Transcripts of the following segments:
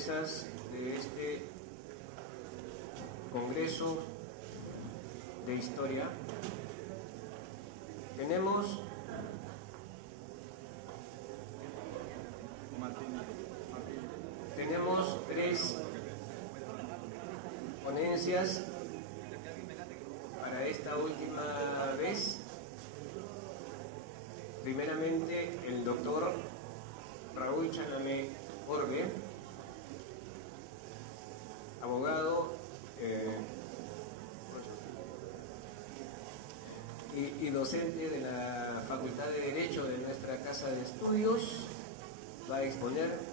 mesas de este Congreso de Historia. Tenemos tres ponencias para esta última vez. Primeramente, el doctor Raúl Chanamé Orbe, abogado y docente de la Facultad de Derecho de nuestra Casa de Estudios, va a exponer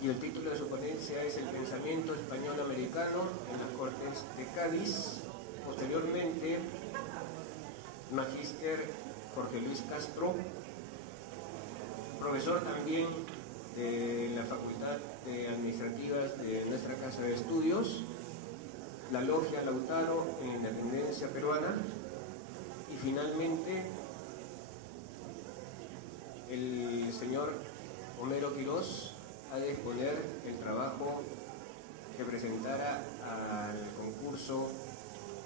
y el título de su ponencia es El pensamiento español-americano en las Cortes de Cádiz. Posteriormente, magíster Jorge Luis Castro, profesor también de la Facultad de Administrativas de nuestra Casa de Estudios, la Logia Lautaro en la tendencia peruana, y finalmente el señor Homero Quirós ha de exponer el trabajo que presentara al concurso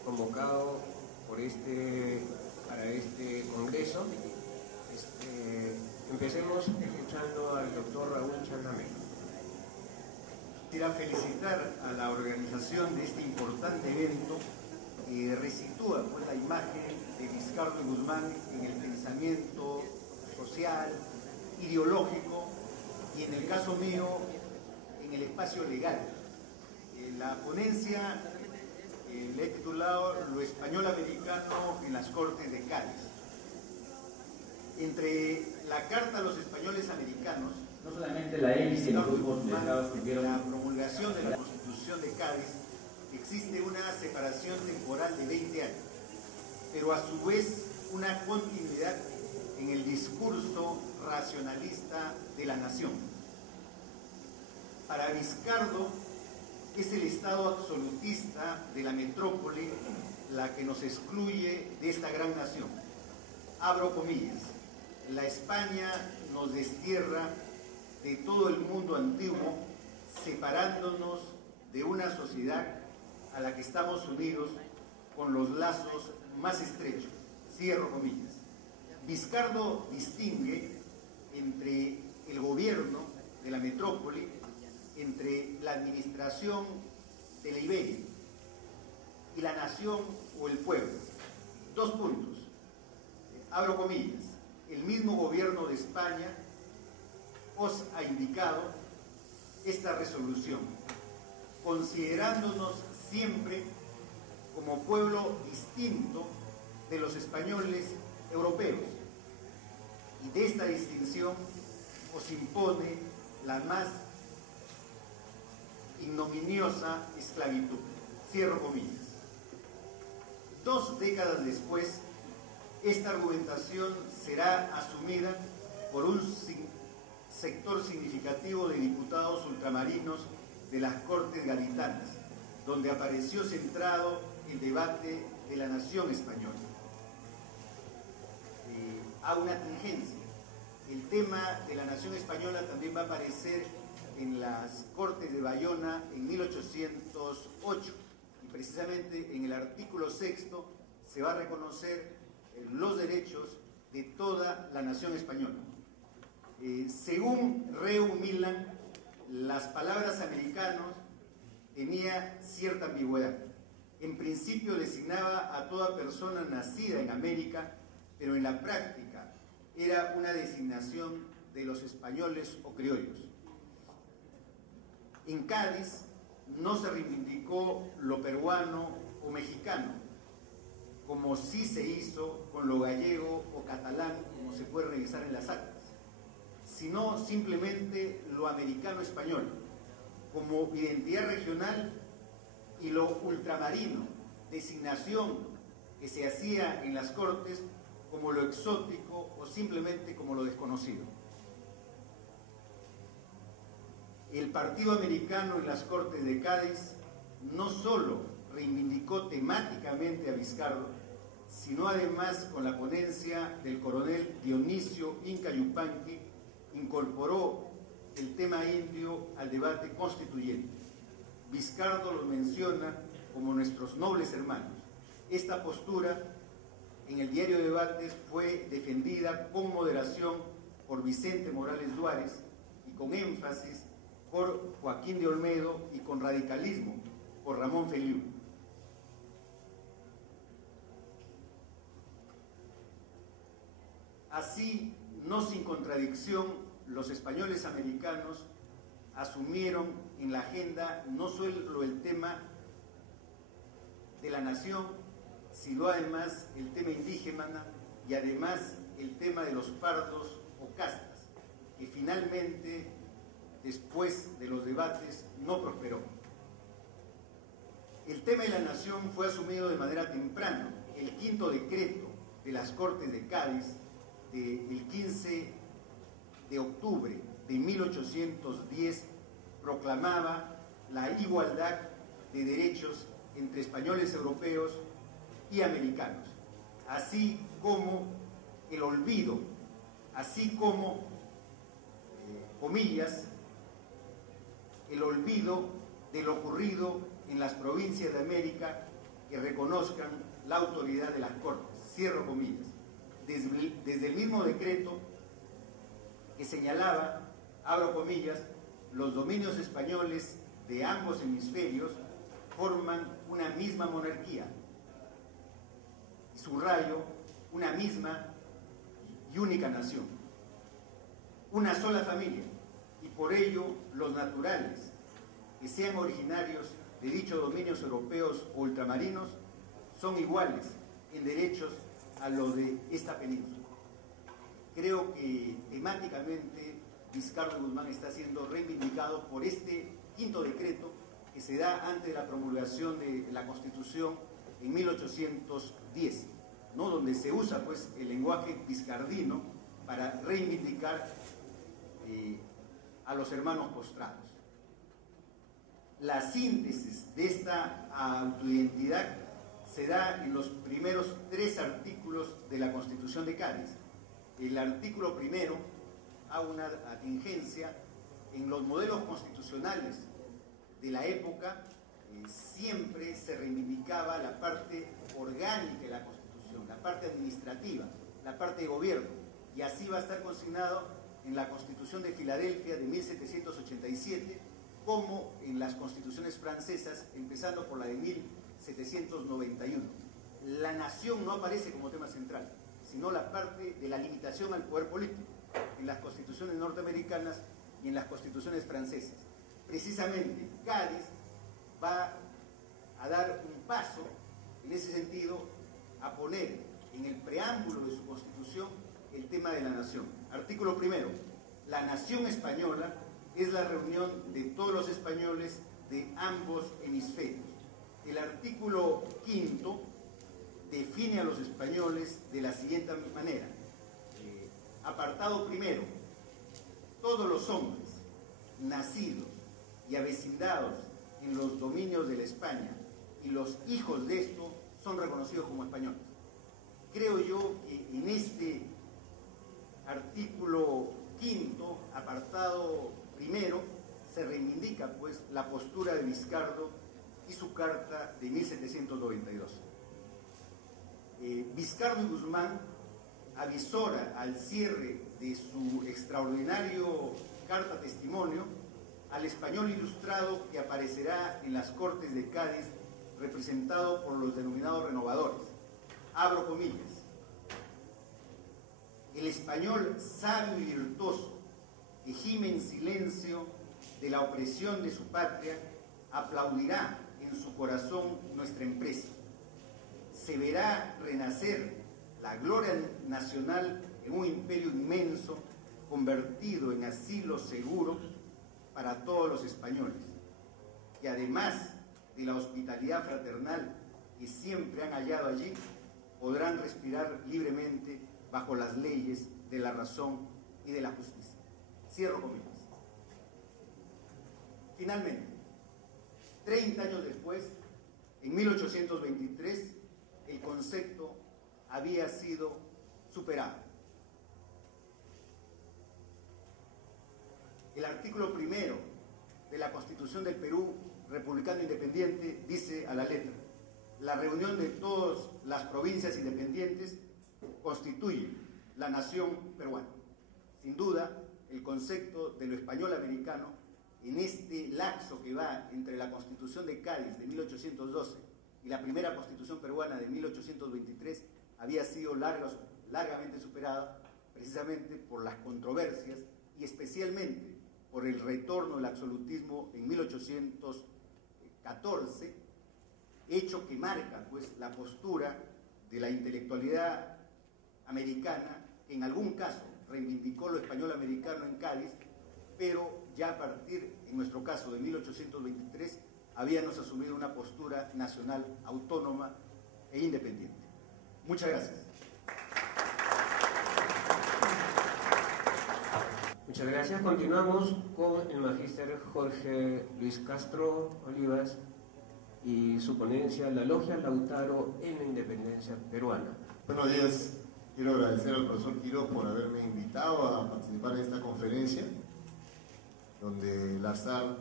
convocado para este congreso. Empecemos escuchando al doctor Raúl Chanamé. Quisiera felicitar a la organización de este importante evento que resitúa la imagen de Vizcardo y Guzmán en el pensamiento social, ideológico y, en el caso mío, en el espacio legal. La ponencia le he titulado Lo español-americano en las Cortes de Cádiz. Entre la Carta a los Españoles Americanos, no solamente la hélice y los grupos letrados que vieron la promulgación de la Constitución de Cádiz, existe una separación temporal de 20 años, pero a su vez una continuidad en el discurso racionalista de la nación. Para Vizcardo, es el Estado absolutista de la metrópoli la que nos excluye de esta gran nación. Abro comillas: la España nos destierra de todo el mundo antiguo, separándonos de una sociedad a la que estamos unidos con los lazos más estrechos. Cierro comillas. Vizcardo distingue entre el gobierno de la metrópoli, entre la administración de la Iberia y la nación o el pueblo. Dos puntos. Abro comillas. El mismo gobierno de España os ha indicado esta resolución, considerándonos siempre como pueblo distinto de los españoles europeos, y de esta distinción os impone la más ignominiosa esclavitud. Cierro comillas. 2 décadas después, esta argumentación será asumida por un sector significativo de diputados ultramarinos de las Cortes gaditanas, donde apareció centrado el debate de la nación española. Hago una tingencia. El tema de la nación española también va a aparecer en las Cortes de Bayona en 1808, y precisamente en el artículo 6º se va a reconocer los derechos de toda la nación española. Según Reu Milland, las palabras americanos tenía cierta ambigüedad. En principio designaba a toda persona nacida en América, pero en la práctica era una designación de los españoles o criollos. En Cádiz no se reivindicó lo peruano o mexicano, como sí se hizo con lo gallego o catalán, como se puede revisar en las actas, sino simplemente lo americano-español, como identidad regional, y lo ultramarino, designación que se hacía en las Cortes como lo exótico o simplemente como lo desconocido. El Partido Americano en las Cortes de Cádiz no solo reivindicó temáticamente a Vizcardo, sino además, con la ponencia del coronel Dionisio Inca Yupanqui, incorporó el tema indio al debate constituyente. Vizcardo los menciona como nuestros nobles hermanos. Esta postura en el diario Debates fue defendida con moderación por Vicente Morales Duárez y con énfasis por Joaquín de Olmedo y con radicalismo por Ramón Feliu. Así, no sin contradicción, los españoles americanos asumieron en la agenda no solo el tema de la nación, sino además el tema indígena y además el tema de los pardos o castas, que finalmente, después de los debates, no prosperó. El tema de la nación fue asumido de manera temprana. El quinto decreto de las Cortes de Cádiz del 15 de octubre de 1810 proclamaba la igualdad de derechos entre españoles europeos y americanos, así como el olvido, así como, comillas, el olvido de lo ocurrido en las provincias de América que reconozcan la autoridad de las Cortes, cierro comillas. Desde el mismo decreto que señalaba, abro comillas, los dominios españoles de ambos hemisferios forman una misma monarquía, y subrayo, una misma y única nación, una sola familia, y por ello los naturales que sean originarios de dichos dominios europeos o ultramarinos son iguales en derechos a los de esta península. Creo que temáticamente Vizcardo Guzmán está siendo reivindicado por este quinto decreto que se da antes de la promulgación de la Constitución en 1810, ¿no? Donde se usa pues el lenguaje vizcardino para reivindicar a los hermanos postrados. La síntesis de esta autoidentidad se da en los primeros 3 artículos de la Constitución de Cádiz. El artículo primero hace una atingencia en los modelos constitucionales de la época. Siempre se reivindicaba la parte orgánica de la Constitución, la parte administrativa, la parte de gobierno, y así va a estar consignado en la Constitución de Filadelfia de 1787, como en las constituciones francesas, empezando por la de 1791. La nación no aparece como tema central, sino la parte de la limitación al poder político en las constituciones norteamericanas y en las constituciones francesas. Precisamente, Cádiz va a dar un paso en ese sentido, a poner en el preámbulo de su constitución el tema de la nación. Artículo primero: la nación española es la reunión de todos los españoles de ambos hemisferios. El artículo quinto define a los españoles de la siguiente manera. Apartado primero: todos los hombres nacidos y avecindados en los dominios de la España y los hijos de estos son reconocidos como españoles. Creo yo que en este artículo quinto, apartado primero, se reivindica pues la postura de Vizcardo y su carta de 1792. Vizcardo y Guzmán avisora al cierre de su extraordinario carta testimonio al español ilustrado que aparecerá en las Cortes de Cádiz, representado por los denominados renovadores. Abro comillas: el español sabio y virtuoso que gime en silencio de la opresión de su patria aplaudirá en su corazón nuestra empresa. Se verá renacer la gloria nacional en un imperio inmenso convertido en asilo seguro para todos los españoles, que además de la hospitalidad fraternal que siempre han hallado allí, podrán respirar libremente bajo las leyes de la razón y de la justicia. Cierro comillas. Finalmente, 30 años después, en 1823, el concepto había sido superado. El artículo 1 de la Constitución del Perú, republicano independiente, dice a la letra: la reunión de todas las provincias independientes constituye la nación peruana. Sin duda, el concepto de lo español americano, en este lapso que va entre la Constitución de Cádiz de 1812 y la primera Constitución peruana de 1823, había sido largamente superada precisamente por las controversias y especialmente por el retorno del absolutismo en 1814, hecho que marca pues la postura de la intelectualidad americana, que en algún caso reivindicó lo español americano en Cádiz, pero ya a partir, en nuestro caso, de 1823, habíamos asumido una postura nacional autónoma e independiente. Muchas gracias. Muchas gracias. Continuamos con el magíster Jorge Luis Castro Olivas y su ponencia La Logia Lautaro en la Independencia Peruana. Buenos días. Quiero agradecer al profesor Quiroz por haberme invitado a participar en esta conferencia, donde el azar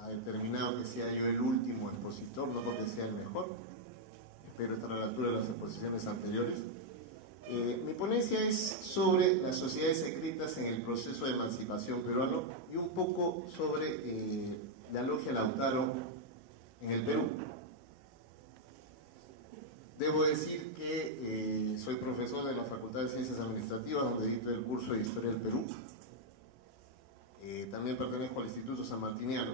ha determinado que sea yo el último expositor, no porque sea el mejor. Espero estar a la altura de las exposiciones anteriores. Mi ponencia es sobre las sociedades secretas en el proceso de emancipación peruano y un poco sobre la Logia Lautaro en el Perú. Debo decir que soy profesor de la Facultad de Ciencias Administrativas, donde dicto el curso de Historia del Perú. También pertenezco al Instituto Sanmartiniano.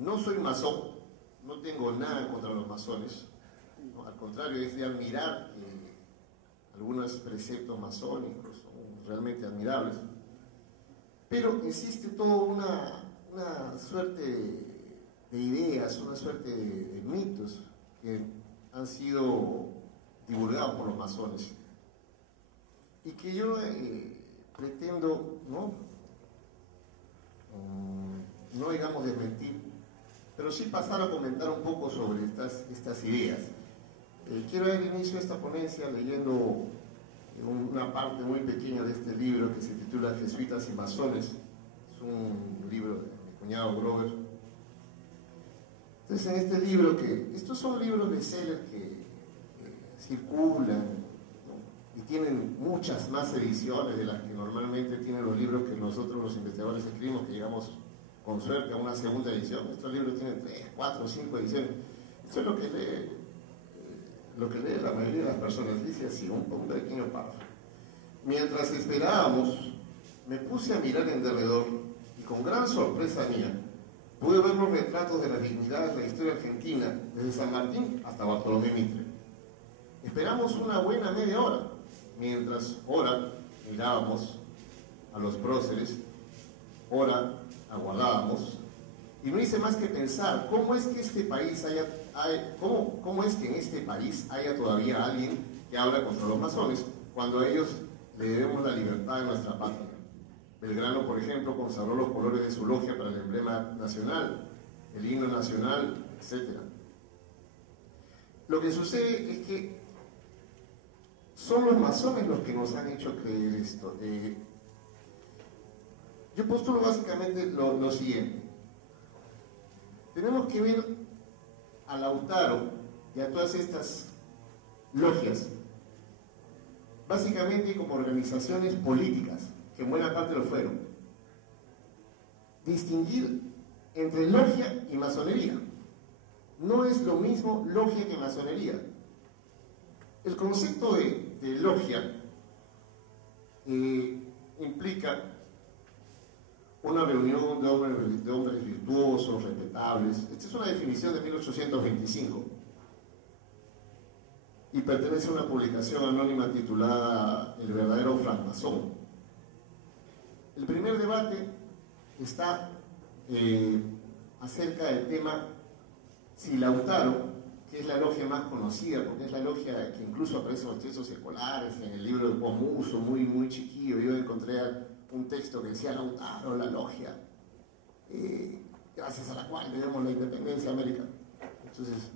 No soy masón, no tengo nada contra los masones, ¿no? Al contrario, es de admirar que algunos preceptos masónicos son realmente admirables. Pero existe toda una suerte de ideas, una suerte de mitos que han sido divulgados por los masones y que yo pretendo no digamos desmentir, pero sí pasar a comentar un poco sobre estas ideas. Quiero dar inicio a esta ponencia leyendo una parte muy pequeña de este libro que se titula Jesuitas y Masones. Es un libro de mi cuñado Grover. Entonces, en este libro, estos son libros bestsellers que circulan, ¿no? Y tienen muchas más ediciones de las que normalmente tienen los libros que nosotros los investigadores escribimos, que llegamos con suerte a una segunda edición. Estos libros tienen 3, 4, 5 ediciones. Esto es lo que lee la mayoría de las personas. Dice así, un pequeño párrafo: mientras esperábamos, me puse a mirar en derredor y con gran sorpresa mía pude ver los retratos de las dignidades de la historia argentina, desde San Martín hasta Bartolomé Mitre. Esperamos una buena media hora, mientras ora mirábamos a los próceres, ora aguardábamos, y no hice más que pensar cómo es que en este país haya todavía alguien que habla contra los masones, cuando a ellos le debemos la libertad de nuestra patria. Belgrano, por ejemplo, consagró los colores de su logia para el emblema nacional, el himno nacional, etc. Lo que sucede es que son los masones los que nos han hecho creer esto. Yo postulo básicamente lo siguiente. Tenemos que ver a Lautaro y a todas estas logias básicamente como organizaciones políticas, que en buena parte lo fueron. Distinguir entre logia y masonería. No es lo mismo logia que masonería. El concepto de logia implica una reunión de hombres virtuosos, respetables. Esta es una definición de 1825 y pertenece a una publicación anónima titulada El verdadero francmasón. El primer debate está acerca del tema si Lautaro, que es la logia más conocida, porque es la logia que incluso aparece en los textos escolares, en el libro de Pomuso, muy chiquillo, yo encontré un texto que decía Lautaro, la logia, gracias a la cual debemos la independencia de América. Entonces,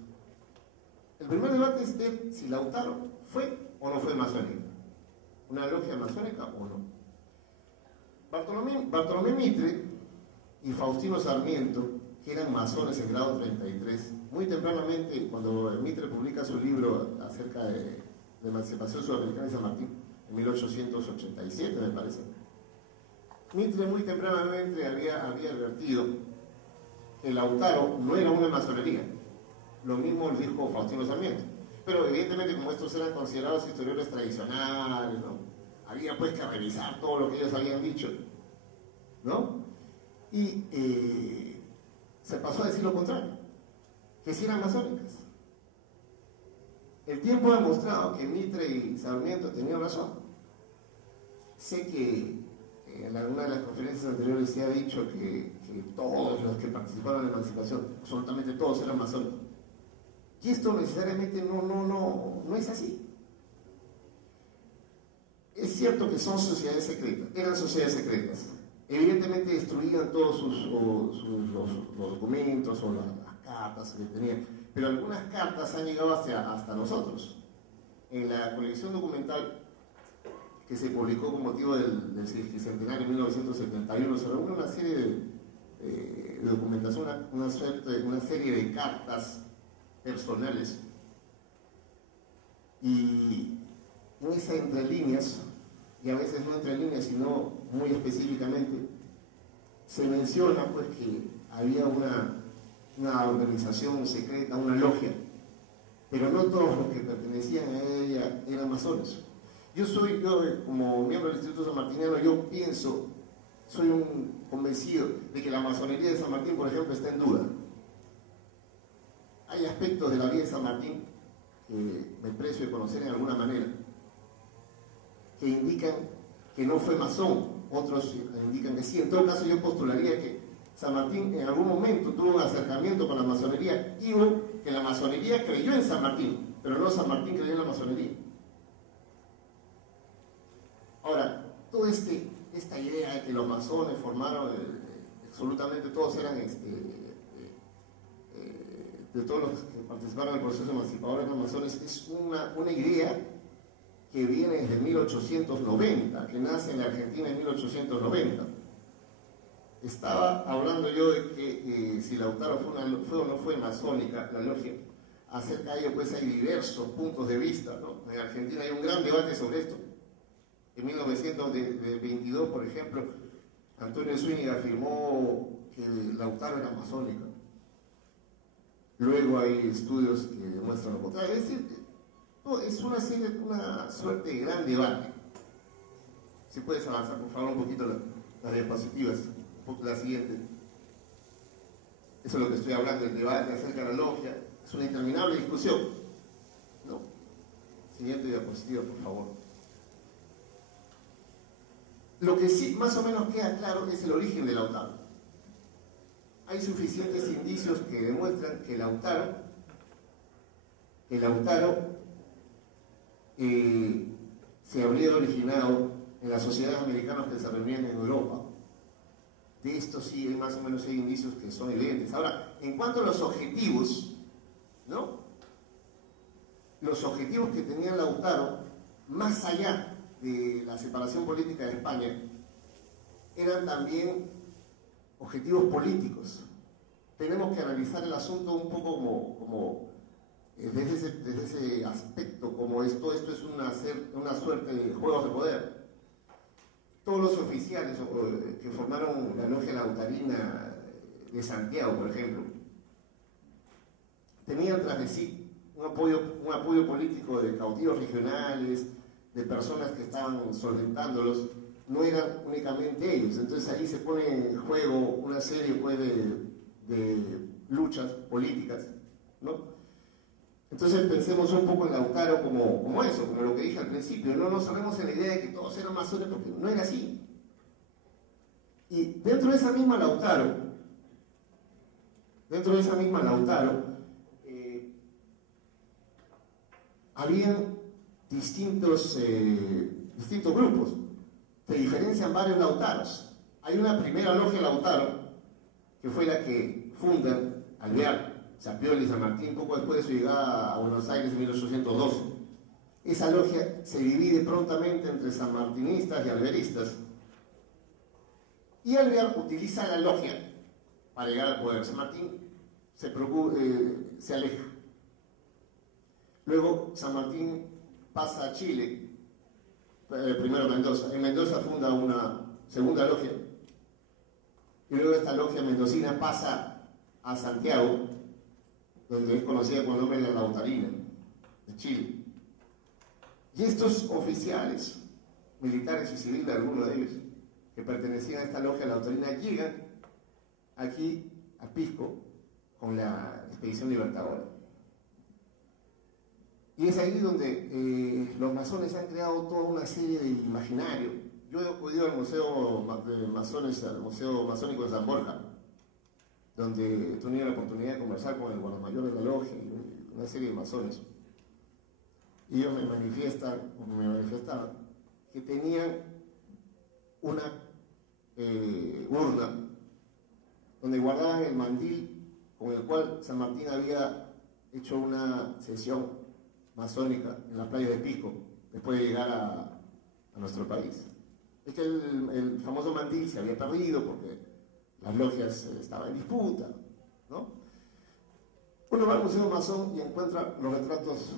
el primer debate es de si Lautaro fue o no fue masónica, una logia masónica o no. Bartolomé Mitre y Faustino Sarmiento, que eran masones en grado 33, muy tempranamente, cuando Mitre publica su libro acerca de la emancipación sudamericana de San Martín, en 1887 me parece, Mitre muy tempranamente había advertido que Lautaro no era una masonería. Lo mismo lo dijo Faustino Sarmiento. Pero evidentemente, como estos eran considerados historiadores tradicionales, ¿no?, había pues que revisar todo lo que ellos habían dicho, ¿no? Y se pasó a decir lo contrario, que sí eran masónicas. El tiempo ha demostrado que Mitre y Sarmiento tenían razón. Sé que en alguna de las conferencias anteriores se ha dicho que todos los que participaron en la emancipación, absolutamente todos, eran masónicos. Y esto necesariamente no es así. Es cierto que son sociedades secretas, eran sociedades secretas. Evidentemente destruían todos los documentos o las cartas que tenían, pero algunas cartas han llegado hasta nosotros. En la colección documental que se publicó con motivo del centenario en 1971, se reúne una serie de documentación, una serie de cartas personales, y en esas entre líneas, y a veces no entre líneas sino muy específicamente, se menciona pues que había una organización secreta, una logia, pero no todos los que pertenecían a ella eran masones. Yo como miembro del Instituto Sanmartiniano, yo pienso, soy un convencido de que la masonería de San Martín, por ejemplo, está en duda. Hay aspectos de la vida de San Martín que me precio de conocer en alguna manera, que indican que no fue masón, otros indican que sí. En todo caso, yo postularía que San Martín en algún momento tuvo un acercamiento con la masonería, y que la masonería creyó en San Martín, pero no San Martín creyó en la masonería. Ahora, toda esta idea de que los masones formaron, absolutamente todos eran, de todos los que participaron en el proceso emancipador eran masones, es una idea que viene desde 1890, que nace en la Argentina en 1890. Estaba hablando yo de que si Lautaro fue o no fue masónica, la logia. Acerca de ello pues hay diversos puntos de vista, ¿no? En Argentina hay un gran debate sobre esto. En 1922, por ejemplo, Antonio Zúñiga afirmó que Lautaro era masónica. Luego hay estudios que demuestran lo contrario. Es decir, es una suerte de gran debate. Si puedes avanzar, por favor, un poquito las diapositivas, la siguiente. Eso es lo que estoy hablando, el debate acerca de la logia. Es una interminable discusión, ¿no? Siguiente diapositiva, por favor. Lo que sí más o menos queda claro es el origen de Lautaro. Hay suficientes indicios que demuestran que Lautaro se habría originado en las sociedades americanas que se reunían en Europa. De esto sí hay más o menos hay indicios que son evidentes. Ahora, en cuanto a los objetivos, ¿no? Los objetivos que tenía Lautaro, más allá de la separación política de España, eran también objetivos políticos. Tenemos que analizar el asunto un poco como desde ese aspecto, como esto es una suerte de juegos de poder. Todos los oficiales que formaron la logia lautarina de Santiago, por ejemplo, tenían tras de sí un apoyo político de cautivos regionales, de personas que estaban solventándolos. No eran únicamente ellos. Entonces ahí se pone en juego una serie pues, de luchas políticas, ¿no? Entonces pensemos un poco en Lautaro como eso, como lo que dije al principio. No nos cerremos en la idea de que todos eran masones, porque no era así. Y dentro de esa misma Lautaro, habían distintos grupos. Se diferencian varios Lautaros. Hay una primera logia Lautaro, que fue la que fundan Alvear, Sapioli y San Martín, poco después de su llegada a Buenos Aires en 1812. Esa logia se divide prontamente entre sanmartinistas y alveristas, Y Alvear utiliza la logia para llegar al poder. San Martín se aleja. Luego San Martín pasa a Chile, primero a Mendoza. En Mendoza funda una segunda logia. Y luego esta logia mendocina pasa a Santiago, donde es conocida con el nombre de la Lautarina, de Chile. Y estos oficiales, militares y civiles, algunos de ellos, que pertenecían a esta logia Lautarina, llegan aquí a Pisco con la expedición libertadora. Y es ahí donde los masones han creado toda una serie de imaginario. Yo he ido al Museo de Masones, al Museo Masónico de San Borja, donde he tenido la oportunidad de conversar con el guardamayor de la logia y una serie de masones. Y ellos me manifestaban que tenían una urna donde guardaban el mandil con el cual San Martín había hecho una sesión masónica en la playa de Pisco después de llegar a nuestro país. Es que el famoso mandil se había perdido porque las logias estaban en disputa, ¿no? Uno va al Museo Masón y encuentra los retratos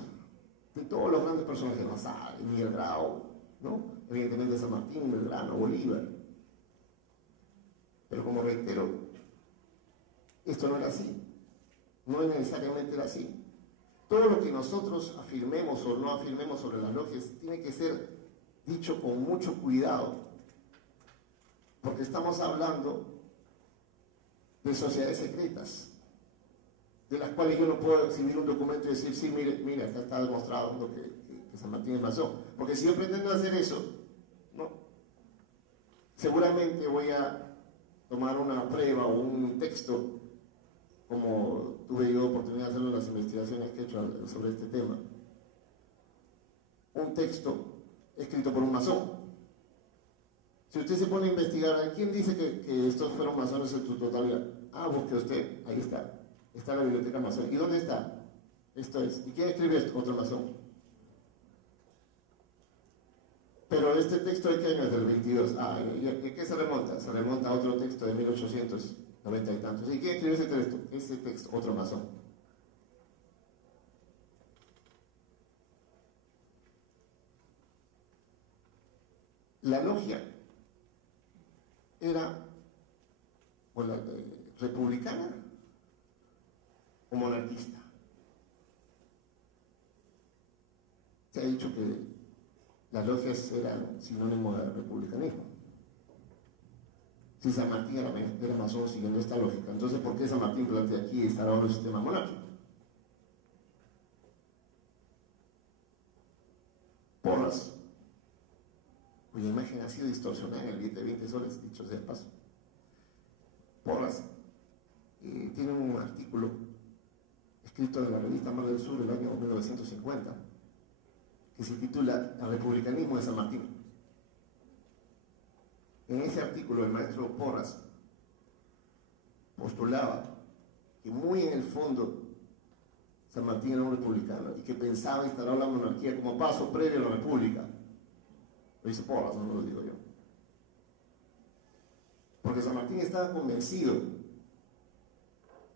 de todos los grandes personajes, Massad, Miguel Grau, ¿no? Evidentemente San Martín, Belgrano, Bolívar. Pero como reitero, esto no era así, no necesariamente era así. Todo lo que nosotros afirmemos o no afirmemos sobre las logias tiene que ser dicho con mucho cuidado, porque estamos hablando de sociedades secretas, de las cuales yo no puedo exhibir un documento y decir, sí, mire, acá está demostrado que San Martín es masón. Porque si yo pretendo hacer eso, no, seguramente voy a tomar una prueba o un texto, como tuve yo oportunidad de hacerlo en las investigaciones que he hecho sobre este tema, un texto escrito por un masón. Si usted se pone a investigar, ¿quién dice que estos fueron masones en su totalidad? Ah, busque usted, ahí está la biblioteca masón. ¿Y dónde está? Esto es. ¿Y quién escribe esto? Otro masón. Pero este texto, ¿de qué año es? Del 22. Ah, ¿y a qué se remonta? Se remonta a otro texto de 1890 y tantos. ¿Y quién escribió ese texto? Ese texto, otro masón. La logia era republicana o monarquista. Se ha dicho que las logias eran sinónimo de republicanismo. Si San Martín era masón siguiendo esta lógica, entonces ¿por qué San Martín plantea aquí instalar un sistema monárquico? Porras, cuya imagen ha sido distorsionada en el billete de 20 soles, dicho sea de paso. Porras tiene un artículo escrito en la revista Mar del Sur del año 1950 que se titula El republicanismo de San Martín. En ese artículo el maestro Porras postulaba que muy en el fondo San Martín era un republicano y que pensaba instalar la monarquía como paso previo a la república. Lo dice Porras, no lo digo yo. Porque San Martín estaba convencido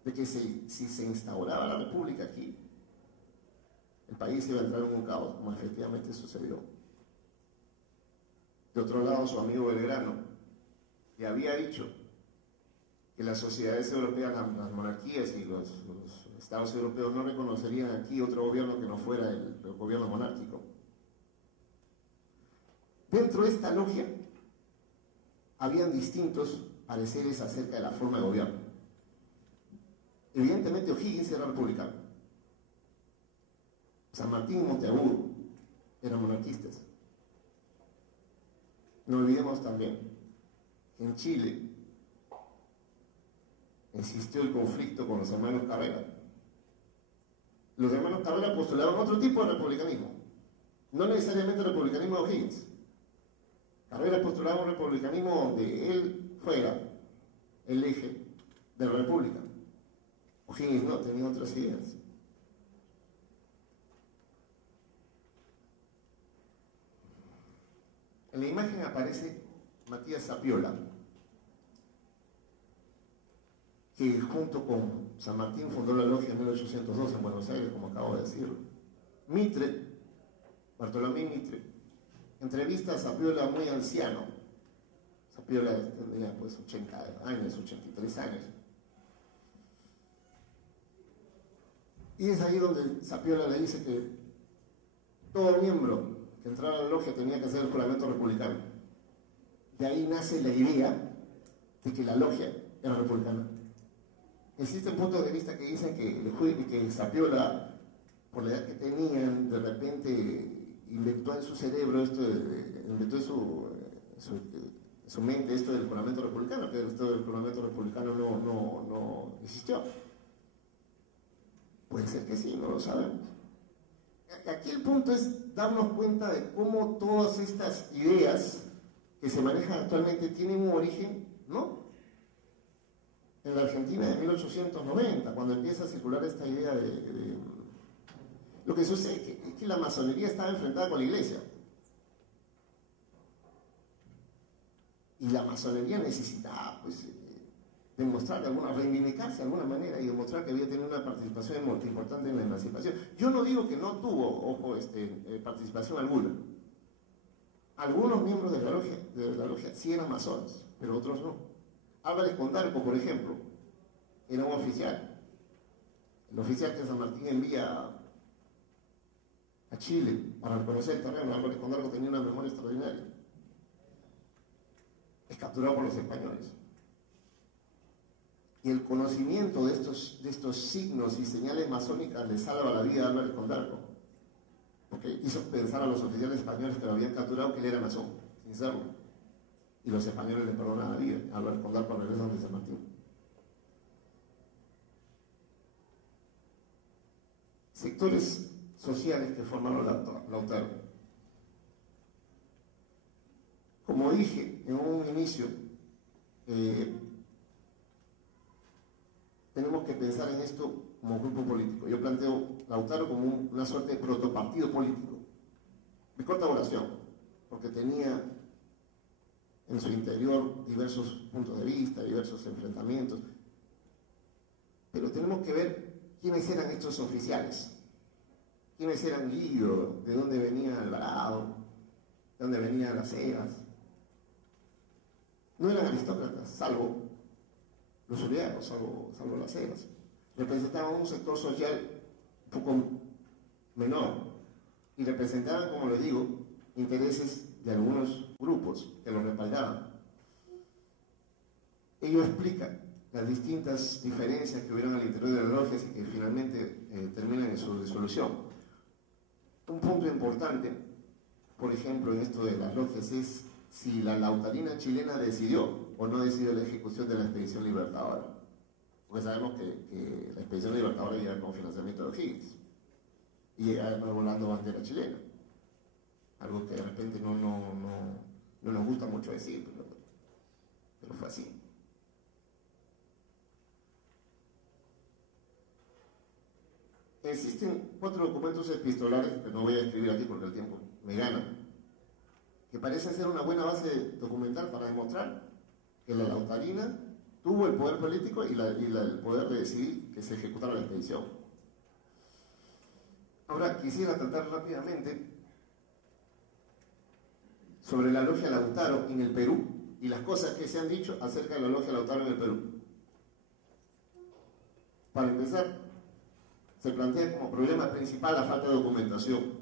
de que si se instauraba la república aquí, el país iba a entrar en un caos, como efectivamente sucedió. De otro lado, su amigo Belgrano le había dicho que las sociedades europeas, las monarquías y los estados europeos no reconocerían aquí otro gobierno que no fuera el gobierno monárquico. Dentro de esta logia habían distintos pareceres acerca de la forma de gobierno. Evidentemente O'Higgins era republicano. San Martín y Monteagudo eran monarquistas. No olvidemos también que en Chile existió el conflicto con los hermanos Carrera. Los hermanos Carrera postulaban otro tipo de republicanismo, no necesariamente el republicanismo de O'Higgins. Carrera postulaba un republicanismo donde él fuera el eje de la república. O'Higgins no, tenía otras ideas. En la imagen aparece Matías Zapiola, que junto con San Martín fundó la logia en 1802 en Buenos Aires, como acabo de decirlo. Mitre, Bartolomé Mitre, entrevista a Sapiola muy anciano. Sapiola tenía pues 80 años, 83 años. Y es ahí donde Sapiola le dice que todo miembro que entrara a la logia tenía que hacer el juramento republicano. De ahí nace la idea de que la logia era republicana. Existen puntos de vista que dicen que Sapiola, por la edad que tenían, de repente inventó en su cerebro esto, inventó en su mente esto del juramento republicano, que esto del juramento republicano no existió. Puede ser que sí, no lo sabemos. Aquí el punto es darnos cuenta de cómo todas estas ideas que se manejan actualmente tienen un origen, ¿no?, en la Argentina de 1890, cuando empieza a circular esta idea de... Lo que sucede es que la masonería estaba enfrentada con la iglesia. Y la masonería necesitaba, pues, demostrar reivindicarse de alguna manera y demostrar que había tenido una participación muy importante en la emancipación. Yo no digo que no tuvo, ojo, participación alguna. Algunos miembros de la logia sí eran masones, pero otros no. Álvarez Condarco, por ejemplo, era un oficial. El oficial que San Martín envía a Chile para reconocer el terreno. Álvarez Condarco tenía una memoria extraordinaria. Es capturado por los españoles. Y el conocimiento de estos signos y señales masónicas le salva la vida a Álvarez Condarco, porque hizo pensar a los oficiales españoles que lo habían capturado que él era masón, sin serlo. Y los españoles le perdonan la vida. Álvarez Condarco regresa de San Martín. Sectores sociales que formaron Lautaro. Como dije en un inicio, tenemos que pensar en esto como grupo político. Yo planteo Lautaro como una suerte de protopartido político, de corta duración, porque tenía en su interior diversos puntos de vista, diversos enfrentamientos. Pero tenemos que ver quiénes eran estos oficiales, quiénes eran Guido, de dónde venía Alvarado, de dónde venían Las Heras. No eran aristócratas, salvo los oleados, salvo Las Heras. Representaban un sector social un poco menor y representaban, como les digo, intereses de algunos grupos que los respaldaban. Ello explica las distintas diferencias que hubieron al interior de las logias y que finalmente terminan en su disolución. Un punto importante, por ejemplo, en esto de las logias es si la lautarina chilena decidió o no decidió la ejecución de la expedición libertadora. Porque sabemos que la expedición libertadora llega con financiamiento de O'Higgins y llega volando bandera chilena. Algo que de repente no nos gusta mucho decir, pero fue así. Existen 4 documentos epistolares que no voy a escribir aquí porque el tiempo me gana, que parecen ser una buena base documental para demostrar que la lautarina tuvo el poder político y el poder de decidir que se ejecutara la expedición. Ahora quisiera tratar rápidamente sobre la logia Lautaro en el Perú y las cosas que se han dicho acerca de la logia Lautaro en el Perú. Para empezar, se plantea como problema principal la falta de documentación,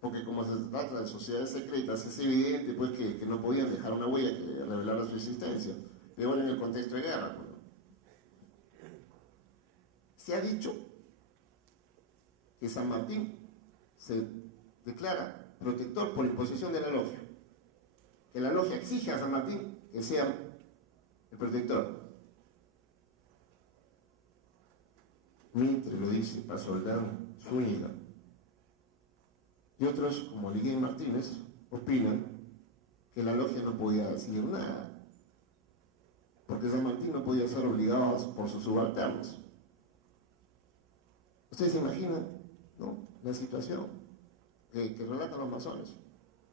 porque como se trata de sociedades secretas, es evidente pues que no podían dejar una huella que revelara su existencia, peor en el contexto de guerra. Pues. Se ha dicho que San Martín se declara protector por imposición de la logia, que la logia exige a San Martín que sea el protector. Mitre lo dice, Pasoldán, Zúñiga. Y otros, como Liguén y Martínez, opinan que la logia no podía decidir nada, porque San Martín no podía ser obligado por sus subalternos. Ustedes se imaginan, ¿no?, la situación que relatan los masones.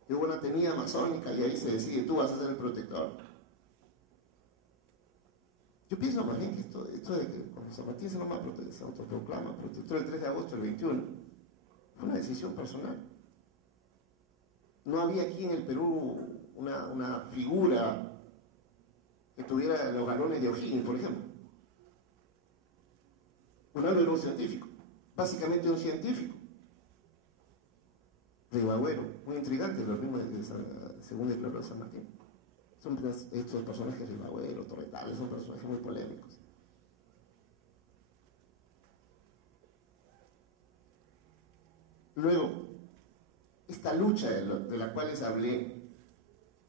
Que hubo una tenida masónica y ahí se decide, tú vas a ser el protector. Yo pienso más bien que esto de que cuando San Martín se autoproclama protector el 3 de agosto del 21, fue una decisión personal. No había aquí en el Perú una figura que tuviera los galones de O'Higgins, por ejemplo. Ronaldo era un científico, básicamente un científico. Ribagüero, muy intrigante los mismos según declaró San Martín. Son estos personajes Ribagüero, Torretales, son personajes muy polémicos. Luego, esta lucha de la cual les hablé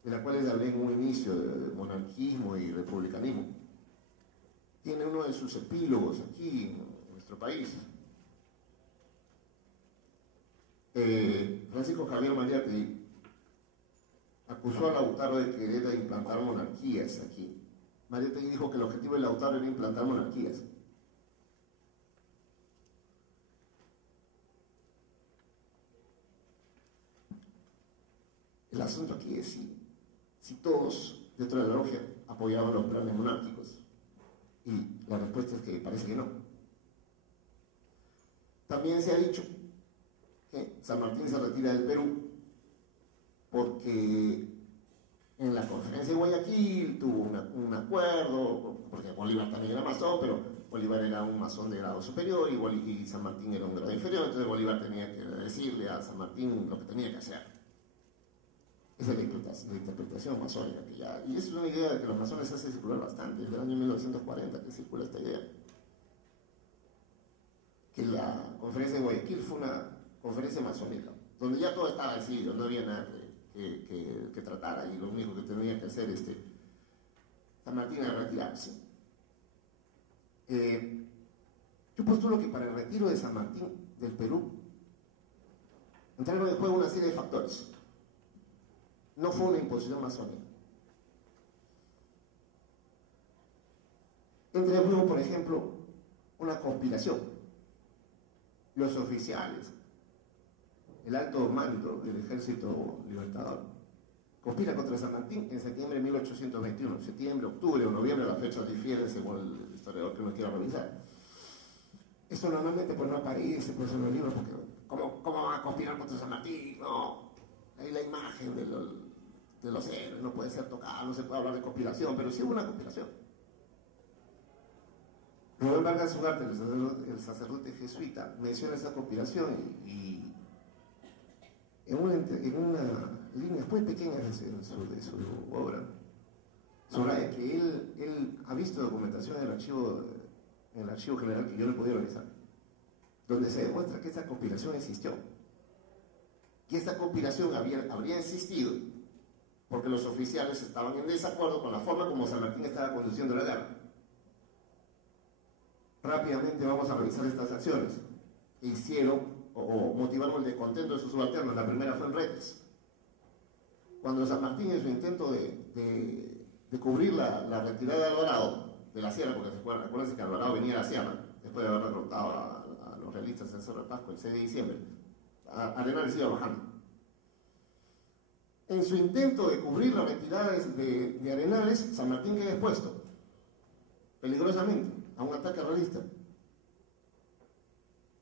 en un inicio, de monarquismo y republicanismo, tiene uno de sus epílogos aquí en nuestro país. Francisco Javier Mariátegui acusó a Lautaro de querer implantar monarquías aquí. Mariátegui dijo que el objetivo de Lautaro era implantar monarquías. El asunto aquí es si todos dentro de la logia apoyaban los planes monárquicos. Y la respuesta es que parece que no. También se ha dicho que San Martín se retira del Perú porque en la conferencia de Guayaquil tuvo un acuerdo, porque Bolívar también era masón, pero Bolívar era un masón de grado superior y San Martín era un grado inferior, entonces Bolívar tenía que decirle a San Martín lo que tenía que hacer. Esa es la interpretación masónica que ya, y es una idea que los masones hacen circular bastante, desde el año 1940 que circula esta idea, que la conferencia de Guayaquil fue una conferencia masónica, donde ya todo estaba decidido, no había nada que tratar, y lo único que tenía que hacer San Martín era retirarse. Yo postulo que para el retiro de San Martín del Perú entraron en juego una serie de factores. No fue una imposición masónica. Entra en juego, por ejemplo, una conspiración. Los oficiales, el alto mando del Ejército Libertador, conspira contra San Martín en septiembre de 1821. Septiembre, octubre o noviembre, las fechas difieren según el historiador que uno quiera revisar. Esto normalmente pues no aparece por en los libros, porque ¿cómo van a conspirar contra San Martín? No, ahí la imagen de los héroes no puede ser tocada, no se puede hablar de conspiración, pero sí hubo una conspiración. Rubén Vargas Ugarte, el sacerdote jesuita, menciona esa conspiración y en una línea muy pequeña de su obra, subraya que él ha visto documentación en el archivo general que yo no he podido realizar, donde se demuestra que esa conspiración existió, que esa conspiración habría existido porque los oficiales estaban en desacuerdo con la forma como San Martín estaba conduciendo la guerra. Rápidamente vamos a revisar estas acciones que hicieron o motivaron el descontento de sus subalternos. La primera fue en Retes, cuando San Martín, en su intento de cubrir la retirada de Alvarado de la sierra, porque acuérdense que Alvarado venía a la sierra después de haber derrotado a los realistas en Cerro de Pasco el 6 de diciembre, Arenales iba bajando. En su intento de cubrir la retirada de Arenales, San Martín queda expuesto peligrosamente a un ataque realista.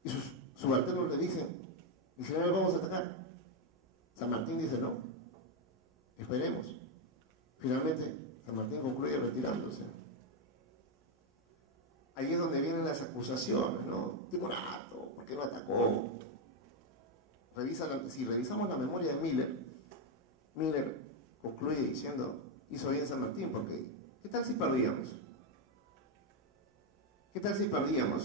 Y sus subalternos le dicen: "Mi general, vamos a atacar". San Martín dice: "No, esperemos". Finalmente, San Martín concluye retirándose. Ahí es donde vienen las acusaciones, ¿no? Timorato, ¿por qué no atacó? Si revisamos la memoria de Miller concluye diciendo: hizo bien San Martín, porque ¿qué tal si perdíamos? ¿Qué tal si perdíamos?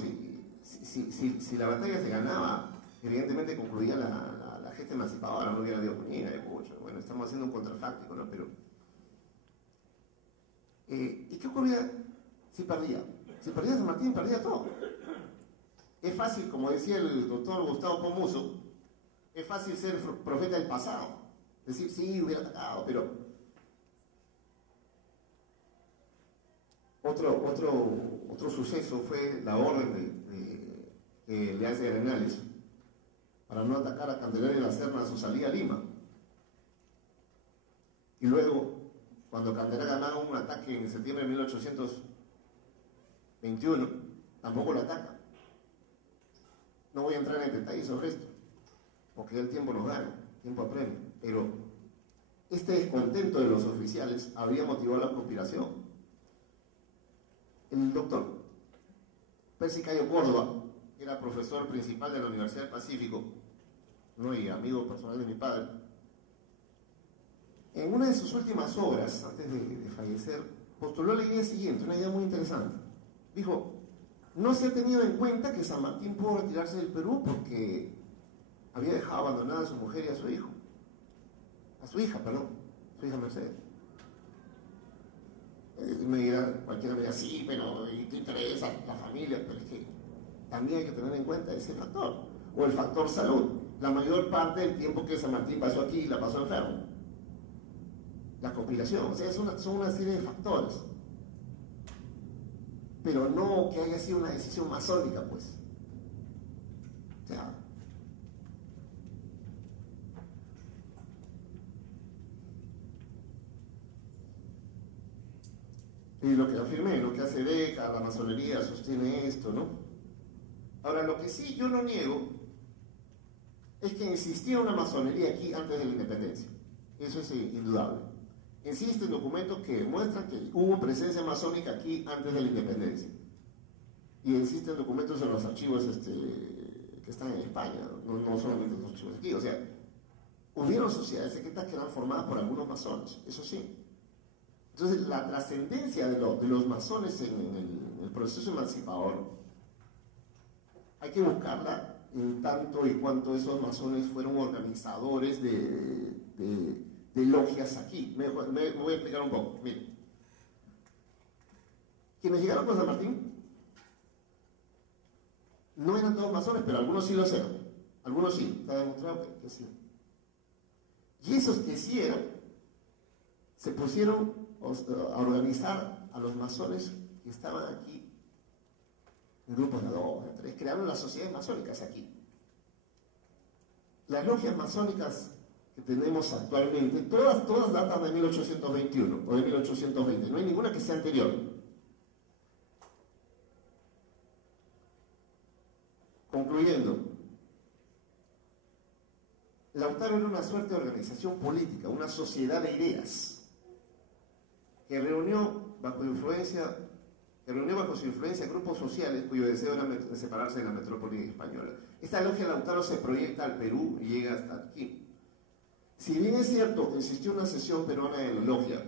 Si la batalla se ganaba, evidentemente concluía la gesta emancipadora, no hubiera habido unida de mucho. Bueno, estamos haciendo un contrafáctico, ¿no? Pero ¿y qué ocurría si perdía? Si perdía San Martín, perdía todo. Es fácil, como decía el doctor Gustavo Pomuso, es fácil ser profeta del pasado. Decir, sí, hubiera atacado, pero otro suceso fue la orden que le hace Arenales para no atacar a Candelaria y la Serna a su salida a Lima. Y luego, cuando Candelaria ganaba un ataque en septiembre de XXI tampoco lo ataca. No voy a entrar en detalle sobre esto, porque ya el tiempo nos gana, el tiempo apremia, pero este descontento de los oficiales habría motivado la conspiración. El doctor Percy Cayo Córdoba, que era profesor principal de la Universidad del Pacífico, ¿no? Y amigo personal de mi padre, en una de sus últimas obras, antes de fallecer, postuló la idea siguiente, una idea muy interesante. Dijo: no se ha tenido en cuenta que San Martín pudo retirarse del Perú porque había dejado abandonada a su mujer y a su hijo. A su hija, perdón, su hija Mercedes. Cualquiera me dirá, sí, pero ¿y te interesa la familia? Pero es que también hay que tener en cuenta ese factor. O el factor salud. La mayor parte del tiempo que San Martín pasó aquí la pasó enfermo. La conspiración, o sea, son una serie de factores. Pero no que haya sido una decisión masónica, pues. O sea, y lo que afirmé, lo que hace décadas, la masonería sostiene esto, ¿no? Ahora, lo que sí yo no niego es que existía una masonería aquí antes de la independencia. Eso es indudable. Existen documentos que muestran que hubo presencia masónica aquí antes de la independencia. Y existen documentos en los archivos que están en España, no solamente los archivos aquí. O sea, hubieron sociedades secretas que eran formadas por algunos masones, eso sí. Entonces, la trascendencia de los masones en el proceso emancipador hay que buscarla en tanto y cuanto esos masones fueron organizadores de logias aquí. Me voy a explicar un poco. Miren, quienes llegaron con San Martín no eran todos masones, pero algunos sí lo eran. Algunos sí, está demostrado que sí. Y esos que sí eran, se pusieron a organizar a los masones que estaban aquí en grupos de 2, de 3, crearon las sociedades masónicas aquí. Las logias masónicas que tenemos actualmente, todas datan de 1821 o de 1820, no hay ninguna que sea anterior. Concluyendo, Lautaro era una suerte de organización política, una sociedad de ideas que reunió bajo su influencia grupos sociales cuyo deseo era separarse de la metrópoli española. Esta logia Lautaro se proyecta al Perú y llega hasta aquí. Si bien es cierto, existió una sesión peruana de la logia,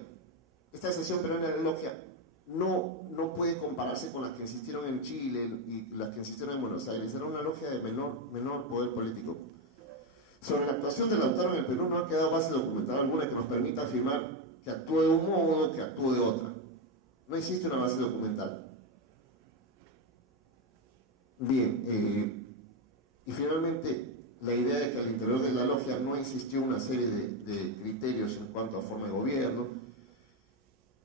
esta sesión peruana de la logia no puede compararse con las que existieron en Chile y las que existieron en Buenos Aires. Era una logia de menor poder político. Sobre la actuación de Lautaro en el Perú no ha quedado base documental alguna que nos permita afirmar que actúe de un modo, que actúe de otra. No existe una base documental. Bien, y finalmente, la idea de que al interior de la logia no existió una serie de criterios en cuanto a forma de gobierno.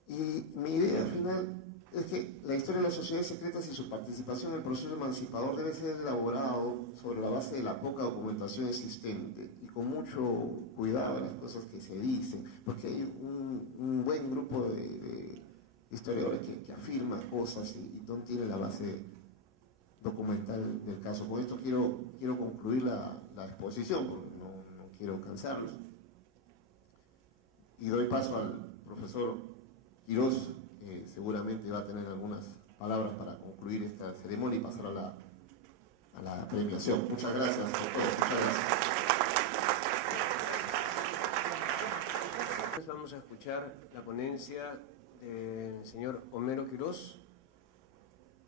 Y mi idea final es que la historia de las sociedades secretas y su participación en el proceso emancipador debe ser elaborado sobre la base de la poca documentación existente y con mucho cuidado en las cosas que se dicen, porque hay un buen grupo de historiadores que afirman cosas y no tienen la base documental del caso. Con esto quiero concluir la exposición, porque no quiero cansarlos. Y doy paso al profesor Quirós, que seguramente va a tener algunas palabras para concluir esta ceremonia y pasar a la premiación. Muchas gracias, doctor. Muchas gracias. Vamos a escuchar la ponencia del señor Homero Quirós,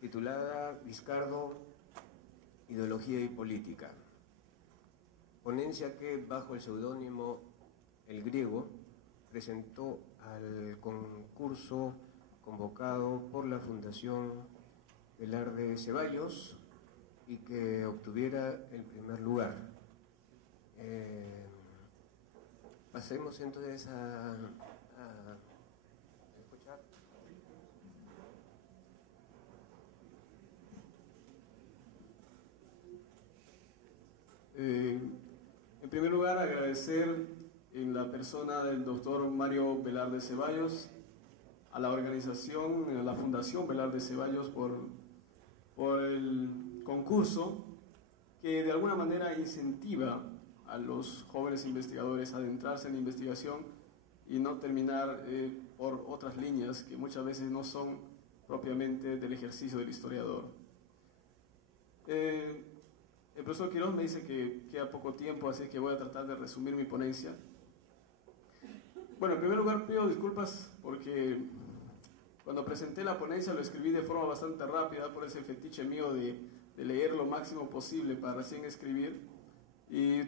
titulada Vizcardo, Ideología y Política. Ponencia que, bajo el seudónimo El Griego, presentó al concurso convocado por la Fundación Velar de Ceballos y que obtuviera el primer lugar. Pasemos entonces a escuchar. En primer lugar, agradecer en la persona del doctor Mario Velar de Ceballos a la organización, a la Fundación Velar de Ceballos por el concurso que de alguna manera incentiva a los jóvenes investigadores a adentrarse en la investigación y no terminar por otras líneas que muchas veces no son propiamente del ejercicio del historiador. El profesor Quiroz me dice que queda poco tiempo, así que voy a tratar de resumir mi ponencia. Bueno, en primer lugar pido disculpas porque cuando presenté la ponencia lo escribí de forma bastante rápida por ese fetiche mío de leer lo máximo posible para recién escribir, y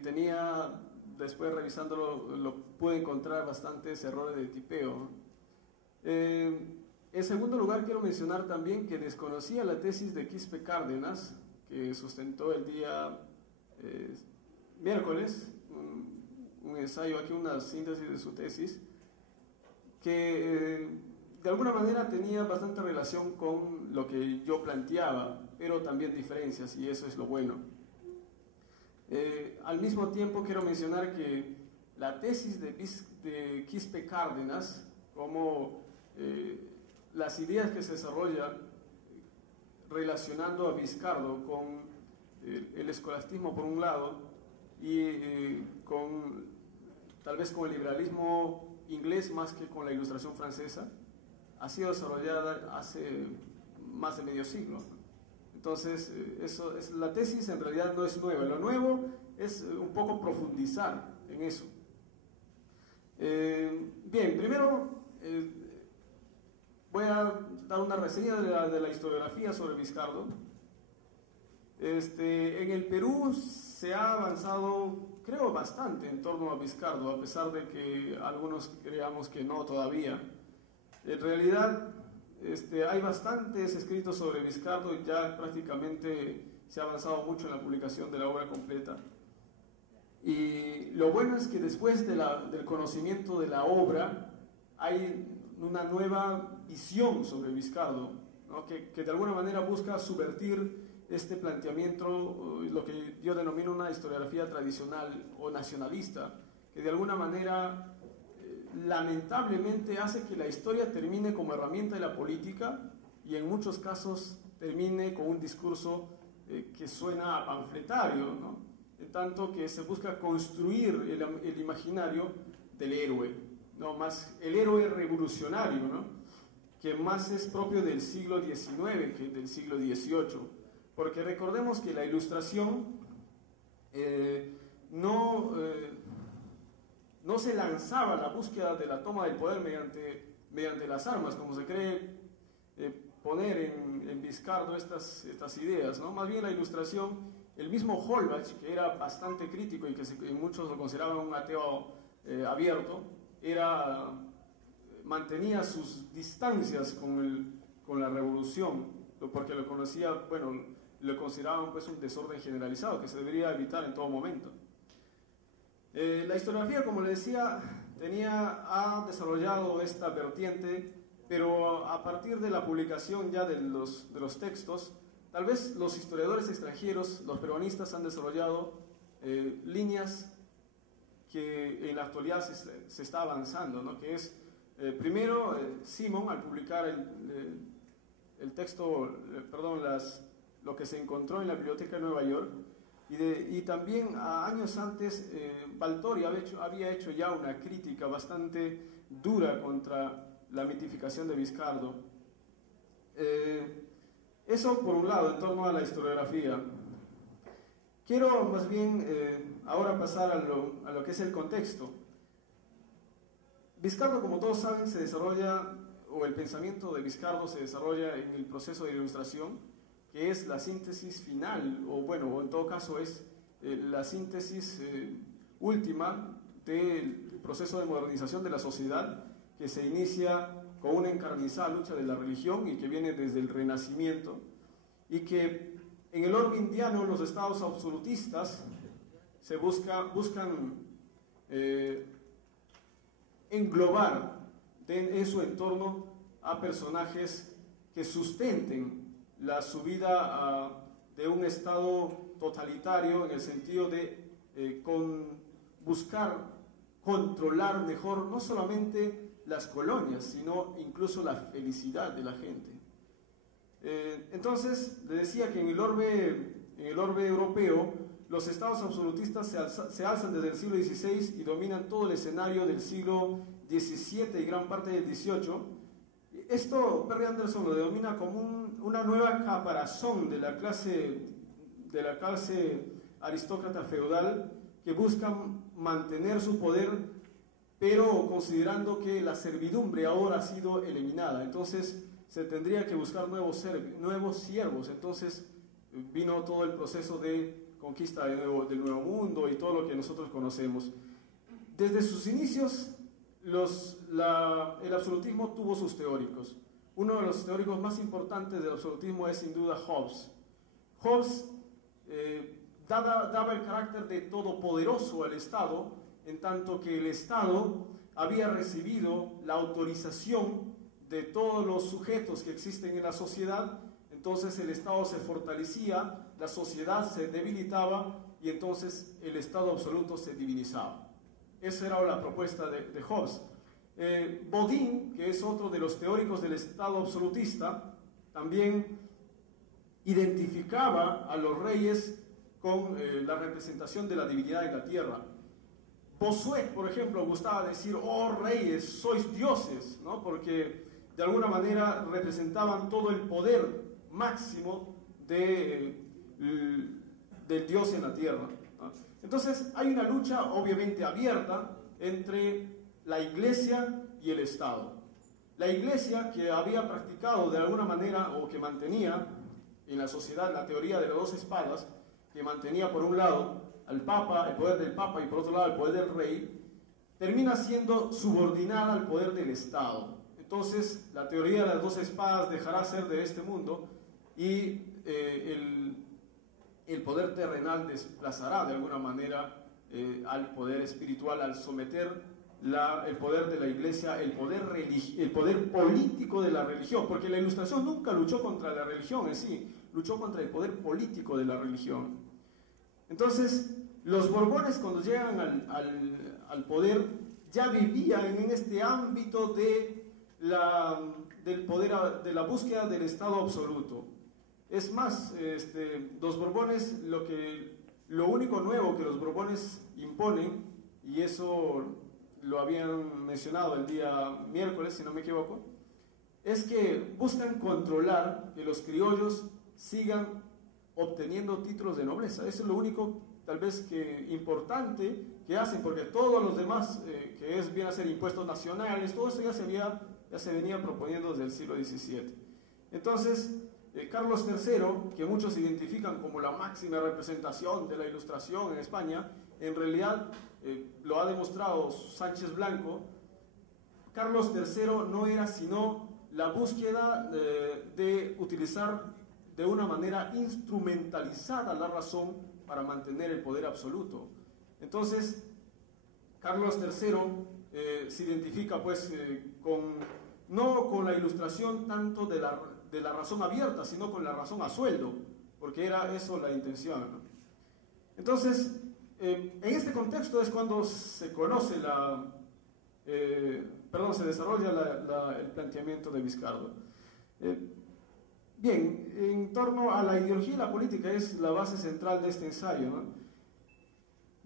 después revisándolo, lo pude encontrar bastantes errores de tipeo. En segundo lugar, quiero mencionar también que desconocía la tesis de Quispe Cárdenas, que sustentó el día miércoles, un ensayo aquí, una síntesis de su tesis, que de alguna manera tenía bastante relación con lo que yo planteaba, pero también diferencias, y eso es lo bueno. Al mismo tiempo quiero mencionar que la tesis de Quispe Cárdenas, como las ideas que se desarrollan relacionando a Vizcardo con el escolastismo por un lado y tal vez con el liberalismo inglés más que con la ilustración francesa, ha sido desarrollada hace más de medio siglo. Entonces, la tesis en realidad no es nueva. Lo nuevo es un poco profundizar en eso. Bien, primero voy a dar una reseña de la historiografía sobre Vizcardo. En el Perú se ha avanzado, creo, bastante en torno a Vizcardo, a pesar de que algunos creamos que no todavía. En realidad, hay bastantes escritos sobre Vizcardo y ya prácticamente se ha avanzado mucho en la publicación de la obra completa. Y lo bueno es que después del conocimiento de la obra hay una nueva visión sobre Vizcardo, ¿no? que de alguna manera busca subvertir este planteamiento, lo que yo denomino una historiografía tradicional o nacionalista, que de alguna manera lamentablemente hace que la historia termine como herramienta de la política y en muchos casos termine con un discurso que suena a panfletario, ¿no? En tanto que se busca construir el imaginario del héroe, ¿no? Más el héroe revolucionario, ¿no? Que más es propio del siglo XIX que del siglo XVIII, porque recordemos que la Ilustración no se lanzaba a la búsqueda de la toma del poder mediante las armas, como se cree poner en Vizcardo estas ideas, ¿no? Más bien la Ilustración, el mismo Holbach, que era bastante crítico y que muchos lo consideraban un ateo abierto, mantenía sus distancias con la revolución, porque lo conocía, bueno, lo consideraban pues un desorden generalizado que se debería evitar en todo momento. La historiografía, como le decía, ha desarrollado esta vertiente, pero a partir de la publicación ya de los textos, tal vez los historiadores extranjeros, los peruanistas, han desarrollado líneas que en la actualidad se está avanzando, ¿no? Que es, primero, Simon, al publicar el texto, lo que se encontró en la Biblioteca de Nueva York, y también años antes Valtori había hecho ya una crítica bastante dura contra la mitificación de Vizcardo. Eso por un lado, en torno a la historiografía. Quiero más bien ahora pasar a lo que es el contexto. Vizcardo, como todos saben, se desarrolla, o el pensamiento de Vizcardo se desarrolla en el proceso de Ilustración, que es la síntesis final, o en todo caso es la síntesis última del proceso de modernización de la sociedad, que se inicia con una encarnizada lucha de la religión y que viene desde el Renacimiento, y que en el orbe indiano los estados absolutistas buscan englobar en su entorno a personajes que sustenten la subida de un estado totalitario, en el sentido de buscar controlar mejor no solamente las colonias, sino incluso la felicidad de la gente. Entonces, le decía que en el orbe europeo, los estados absolutistas se alzan desde el siglo XVI y dominan todo el escenario del siglo XVII y gran parte del XVIII. Esto Perry Anderson lo denomina como una nueva caparazón de la clase aristócrata feudal que buscan mantener su poder, pero considerando que la servidumbre ahora ha sido eliminada. Entonces se tendría que buscar nuevos siervos. Entonces vino todo el proceso de conquista del Nuevo Mundo y todo lo que nosotros conocemos. Desde sus inicios, el absolutismo tuvo sus teóricos. Uno de los teóricos más importantes del absolutismo es sin duda Hobbes. Hobbes daba el carácter de todopoderoso al Estado, en tanto que el Estado había recibido la autorización de todos los sujetos que existen en la sociedad. Entonces el Estado se fortalecía, la sociedad se debilitaba y entonces el Estado absoluto se divinizaba. Esa era la propuesta de Hobbes. Bodin, que es otro de los teóricos del Estado absolutista, también identificaba a los reyes con la representación de la divinidad en la tierra. Bossuet, por ejemplo, gustaba decir: oh reyes, sois dioses, ¿no? Porque de alguna manera representaban todo el poder máximo del Dios en la tierra, ¿no? Entonces hay una lucha obviamente abierta entre la Iglesia y el Estado. La Iglesia, que había practicado de alguna manera o que mantenía en la sociedad la teoría de las dos espadas, que mantenía por un lado al Papa, el poder del Papa, y por otro lado el poder del Rey, termina siendo subordinada al poder del Estado. Entonces la teoría de las dos espadas dejará ser de este mundo y el poder terrenal desplazará de alguna manera al poder espiritual, al someter el poder de la Iglesia, el poder político de la religión, porque la Ilustración nunca luchó contra la religión en sí, luchó contra el poder político de la religión. Entonces, los Borbones, cuando llegan al poder, ya vivían en este ámbito del poder, de la búsqueda del Estado absoluto. Es más, los Borbones, lo único nuevo que los Borbones imponen, y eso lo habían mencionado el día miércoles, si no me equivoco, es que buscan controlar que los criollos sigan obteniendo títulos de nobleza. Eso es lo único, tal vez, importante que hacen, porque todos los demás, viene a ser impuestos nacionales, todo eso ya se venía proponiendo desde el siglo XVII. Entonces, Carlos III, que muchos identifican como la máxima representación de la Ilustración en España, en realidad lo ha demostrado Sánchez Blanco. Carlos III no era sino la búsqueda de utilizar de una manera instrumentalizada la razón para mantener el poder absoluto. Entonces, Carlos III se identifica pues no con la Ilustración tanto de la razón abierta, sino con la razón a sueldo, porque era eso la intención, ¿no? Entonces, en este contexto es cuando se conoce se desarrolla el planteamiento de Viscardo. Bien, en torno a la ideología y la política es la base central de este ensayo, ¿no?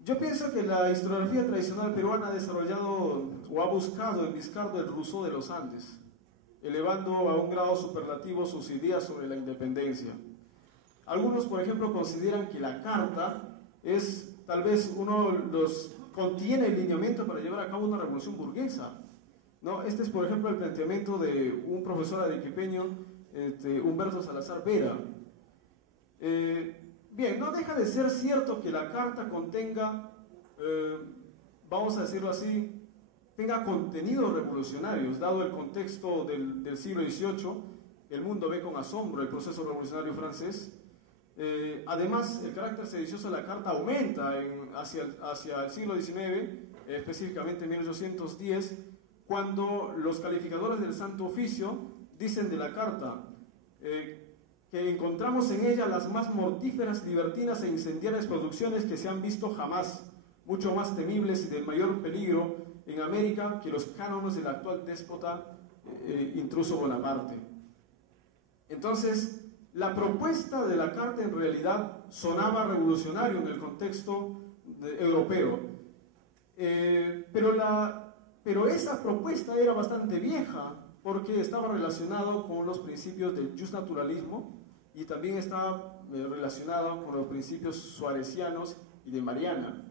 Yo pienso que la historiografía tradicional peruana ha desarrollado o ha buscado en Viscardo el Rousseau de los Andes, elevando a un grado superlativo sus ideas sobre la independencia. Algunos, por ejemplo, consideran que la carta es tal vez contiene el lineamiento para llevar a cabo una revolución burguesa, ¿no? Este es, por ejemplo, el planteamiento de un profesor arequipeño, Humberto Salazar Vera. Bien, no deja de ser cierto que la carta contenga, vamos a decirlo así, tenga contenidos revolucionarios, dado el contexto del siglo XVIII. El mundo ve con asombro el proceso revolucionario francés. Además, el carácter sedicioso de la carta aumenta hacia el siglo XIX, específicamente en 1810, cuando los calificadores del Santo Oficio dicen de la carta que encontramos en ella las más mortíferas, libertinas e incendiarias producciones que se han visto jamás, mucho más temibles y del mayor peligro en América que los cánones del actual déspota intruso Bonaparte. Entonces, la propuesta de la carta en realidad sonaba revolucionario en el contexto europeo, pero esa propuesta era bastante vieja porque estaba relacionado con los principios del justnaturalismo y también estaba relacionado con los principios suarecianos y de Mariana.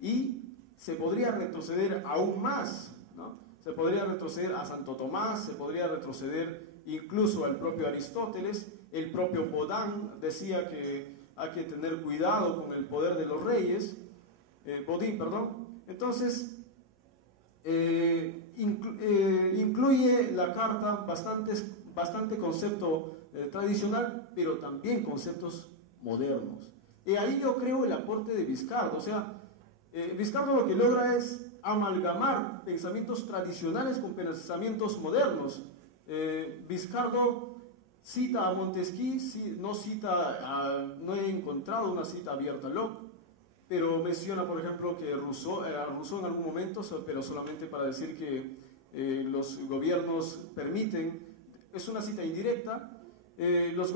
Y se podría retroceder aún más, ¿no? Se podría retroceder a Santo Tomás, se podría retroceder incluso al propio Aristóteles. El propio Bodin decía que hay que tener cuidado con el poder de los reyes, Bodin, perdón. Entonces, incluye la carta bastante concepto tradicional, pero también conceptos modernos. Y ahí yo creo el aporte de Viscardo. O sea, Viscardo lo que logra es amalgamar pensamientos tradicionales con pensamientos modernos. Viscardo cita a Montesquieu, no he encontrado una cita abierta a Locke, pero menciona, por ejemplo, que Rousseau en algún momento, pero solamente para decir que los gobiernos permiten, es una cita indirecta, los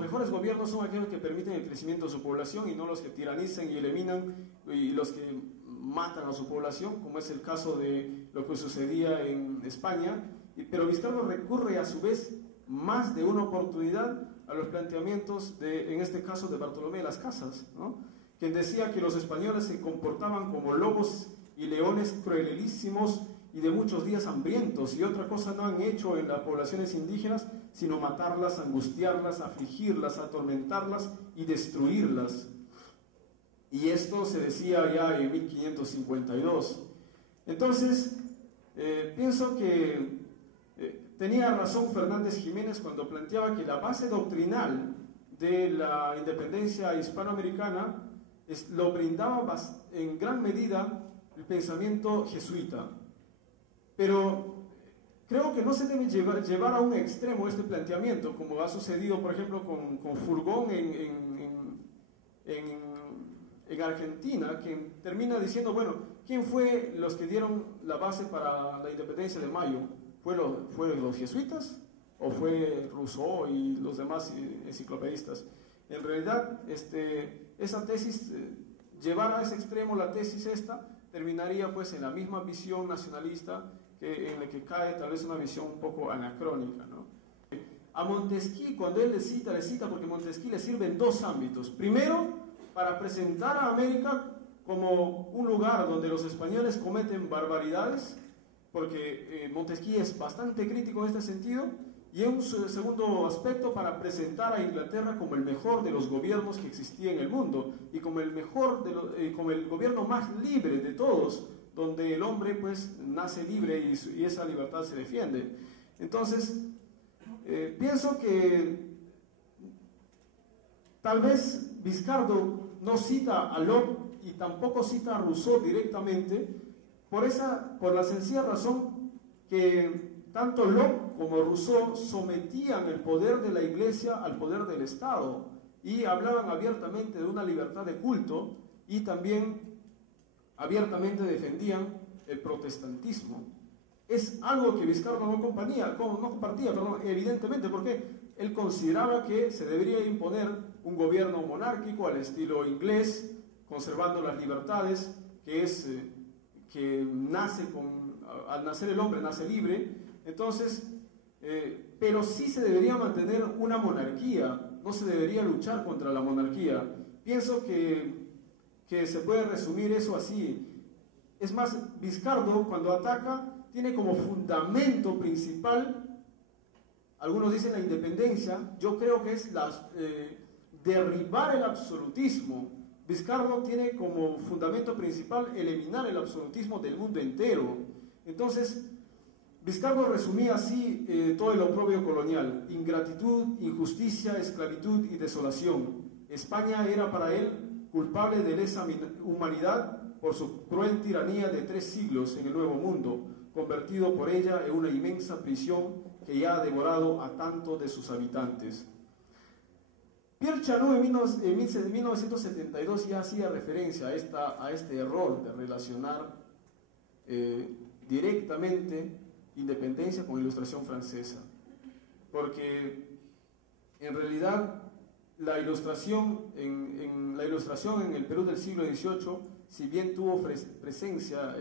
mejores gobiernos son aquellos que permiten el crecimiento de su población y no los que tiranizan y eliminan y los que matan a su población, como es el caso de lo que sucedía en España. Pero Viscardo recurre a su vez más de una oportunidad a los planteamientos en este caso de Bartolomé de las Casas, ¿no? Quien decía que los españoles se comportaban como lobos y leones cruelísimos y de muchos días hambrientos, y otra cosa no han hecho en las poblaciones indígenas sino matarlas, angustiarlas, afligirlas, atormentarlas y destruirlas. Y esto se decía ya en 1552. Entonces, pienso que tenía razón Fernández Jiménez cuando planteaba que la base doctrinal de la independencia hispanoamericana lo brindaba en gran medida el pensamiento jesuita. Pero creo que no se debe llevar a un extremo este planteamiento, como ha sucedido, por ejemplo, con Furgón en Argentina, quien termina diciendo, bueno, ¿quién fue los que dieron la base para la independencia de Mayo? ¿Fueron los jesuitas o fue Rousseau y los demás enciclopedistas? En realidad, esa tesis, llevar a ese extremo la tesis esta, terminaría pues en la misma visión nacionalista en la que cae tal vez una visión un poco anacrónica, ¿no? A Montesquieu, cuando él le cita porque Montesquieu le sirve en dos ámbitos. Primero, para presentar a América como un lugar donde los españoles cometen barbaridades, porque Montesquieu es bastante crítico en este sentido, y en un segundo aspecto para presentar a Inglaterra como el mejor de los gobiernos que existía en el mundo, y como el como el gobierno más libre de todos, donde el hombre pues nace libre y esa libertad se defiende. Entonces, pienso que tal vez Viscardo no cita a Locke y tampoco cita a Rousseau directamente, por la sencilla razón que tanto Locke como Rousseau sometían el poder de la Iglesia al poder del Estado y hablaban abiertamente de una libertad de culto y también abiertamente defendían el protestantismo. Es algo que Viscardo no compartía, evidentemente, porque él consideraba que se debería imponer un gobierno monárquico al estilo inglés, conservando las libertades, que al nacer el hombre nace libre. Entonces, pero sí se debería mantener una monarquía, no se debería luchar contra la monarquía. Pienso que se puede resumir eso así. Es más, Viscardo cuando ataca tiene como fundamento principal, algunos dicen la independencia, yo creo que es derribar el absolutismo. Viscardo tiene como fundamento principal eliminar el absolutismo del mundo entero. Entonces, Viscardo resumía así todo el oprobio colonial: ingratitud, injusticia, esclavitud y desolación. España era para él culpable de lesa humanidad por su cruel tiranía de 3 siglos en el Nuevo Mundo, convertido por ella en una inmensa prisión que ya ha devorado a tantos de sus habitantes. Pierre Chanou en 1972 ya hacía referencia a este error de relacionar directamente independencia con ilustración francesa, porque en realidad la ilustración en el Perú del siglo XVIII, si bien tuvo presencia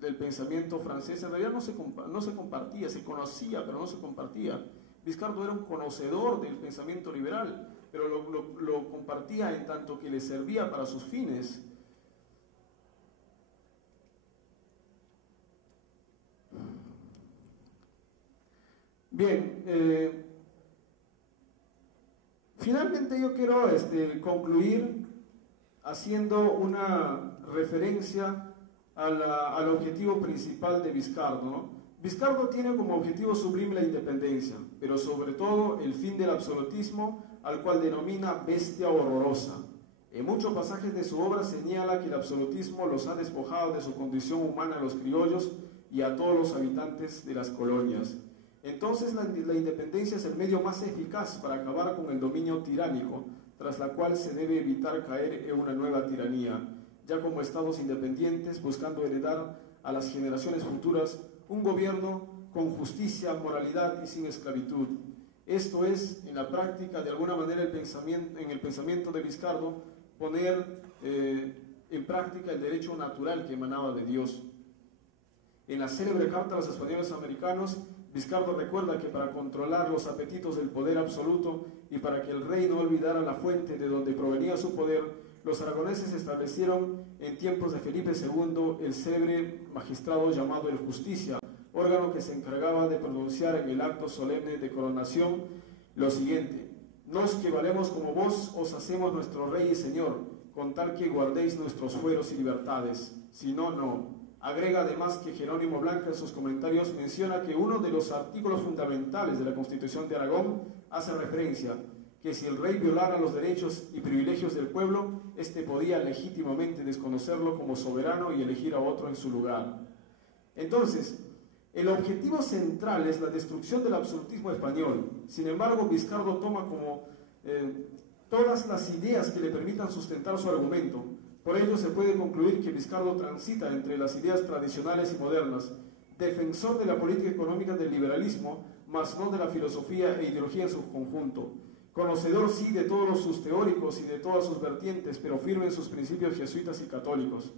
del pensamiento francés, en realidad no se compartía, se conocía, pero no se compartía. Vizcardo era un conocedor del pensamiento liberal, pero lo compartía en tanto que le servía para sus fines. Bien, finalmente yo quiero concluir haciendo una referencia al objetivo principal de Vizcardo, ¿no? Vizcardo tiene como objetivo sublime la independencia, pero sobre todo el fin del absolutismo, al cual denomina bestia horrorosa. En muchos pasajes de su obra señala que el absolutismo los ha despojado de su condición humana a los criollos y a todos los habitantes de las colonias. Entonces la independencia es el medio más eficaz para acabar con el dominio tiránico, tras la cual se debe evitar caer en una nueva tiranía, ya como estados independientes, buscando heredar a las generaciones futuras un gobierno con justicia, moralidad y sin esclavitud. Esto es, en la práctica, de alguna manera, en el pensamiento de Vizcardo, poner en práctica el derecho natural que emanaba de Dios. En la célebre carta a los españoles americanos, Vizcardo recuerda que para controlar los apetitos del poder absoluto y para que el rey no olvidara la fuente de donde provenía su poder, los aragoneses establecieron en tiempos de Felipe II el célebre magistrado llamado el Justicia, órgano que se encargaba de pronunciar en el acto solemne de coronación lo siguiente: nos que valemos como vos os hacemos nuestro rey y señor, con tal que guardéis nuestros fueros y libertades, si no, no. Agrega además que Jerónimo Blanca en sus comentarios menciona que uno de los artículos fundamentales de la Constitución de Aragón hace referencia que si el rey violara los derechos y privilegios del pueblo, éste podía legítimamente desconocerlo como soberano y elegir a otro en su lugar. Entonces, el objetivo central es la destrucción del absolutismo español. Sin embargo, Vizcardo toma como todas las ideas que le permitan sustentar su argumento. Por ello se puede concluir que Vizcardo transita entre las ideas tradicionales y modernas, defensor de la política económica del liberalismo, mas no de la filosofía e ideología en su conjunto. Conocedor sí de todos sus teóricos y de todas sus vertientes, pero firme en sus principios jesuitas y católicos.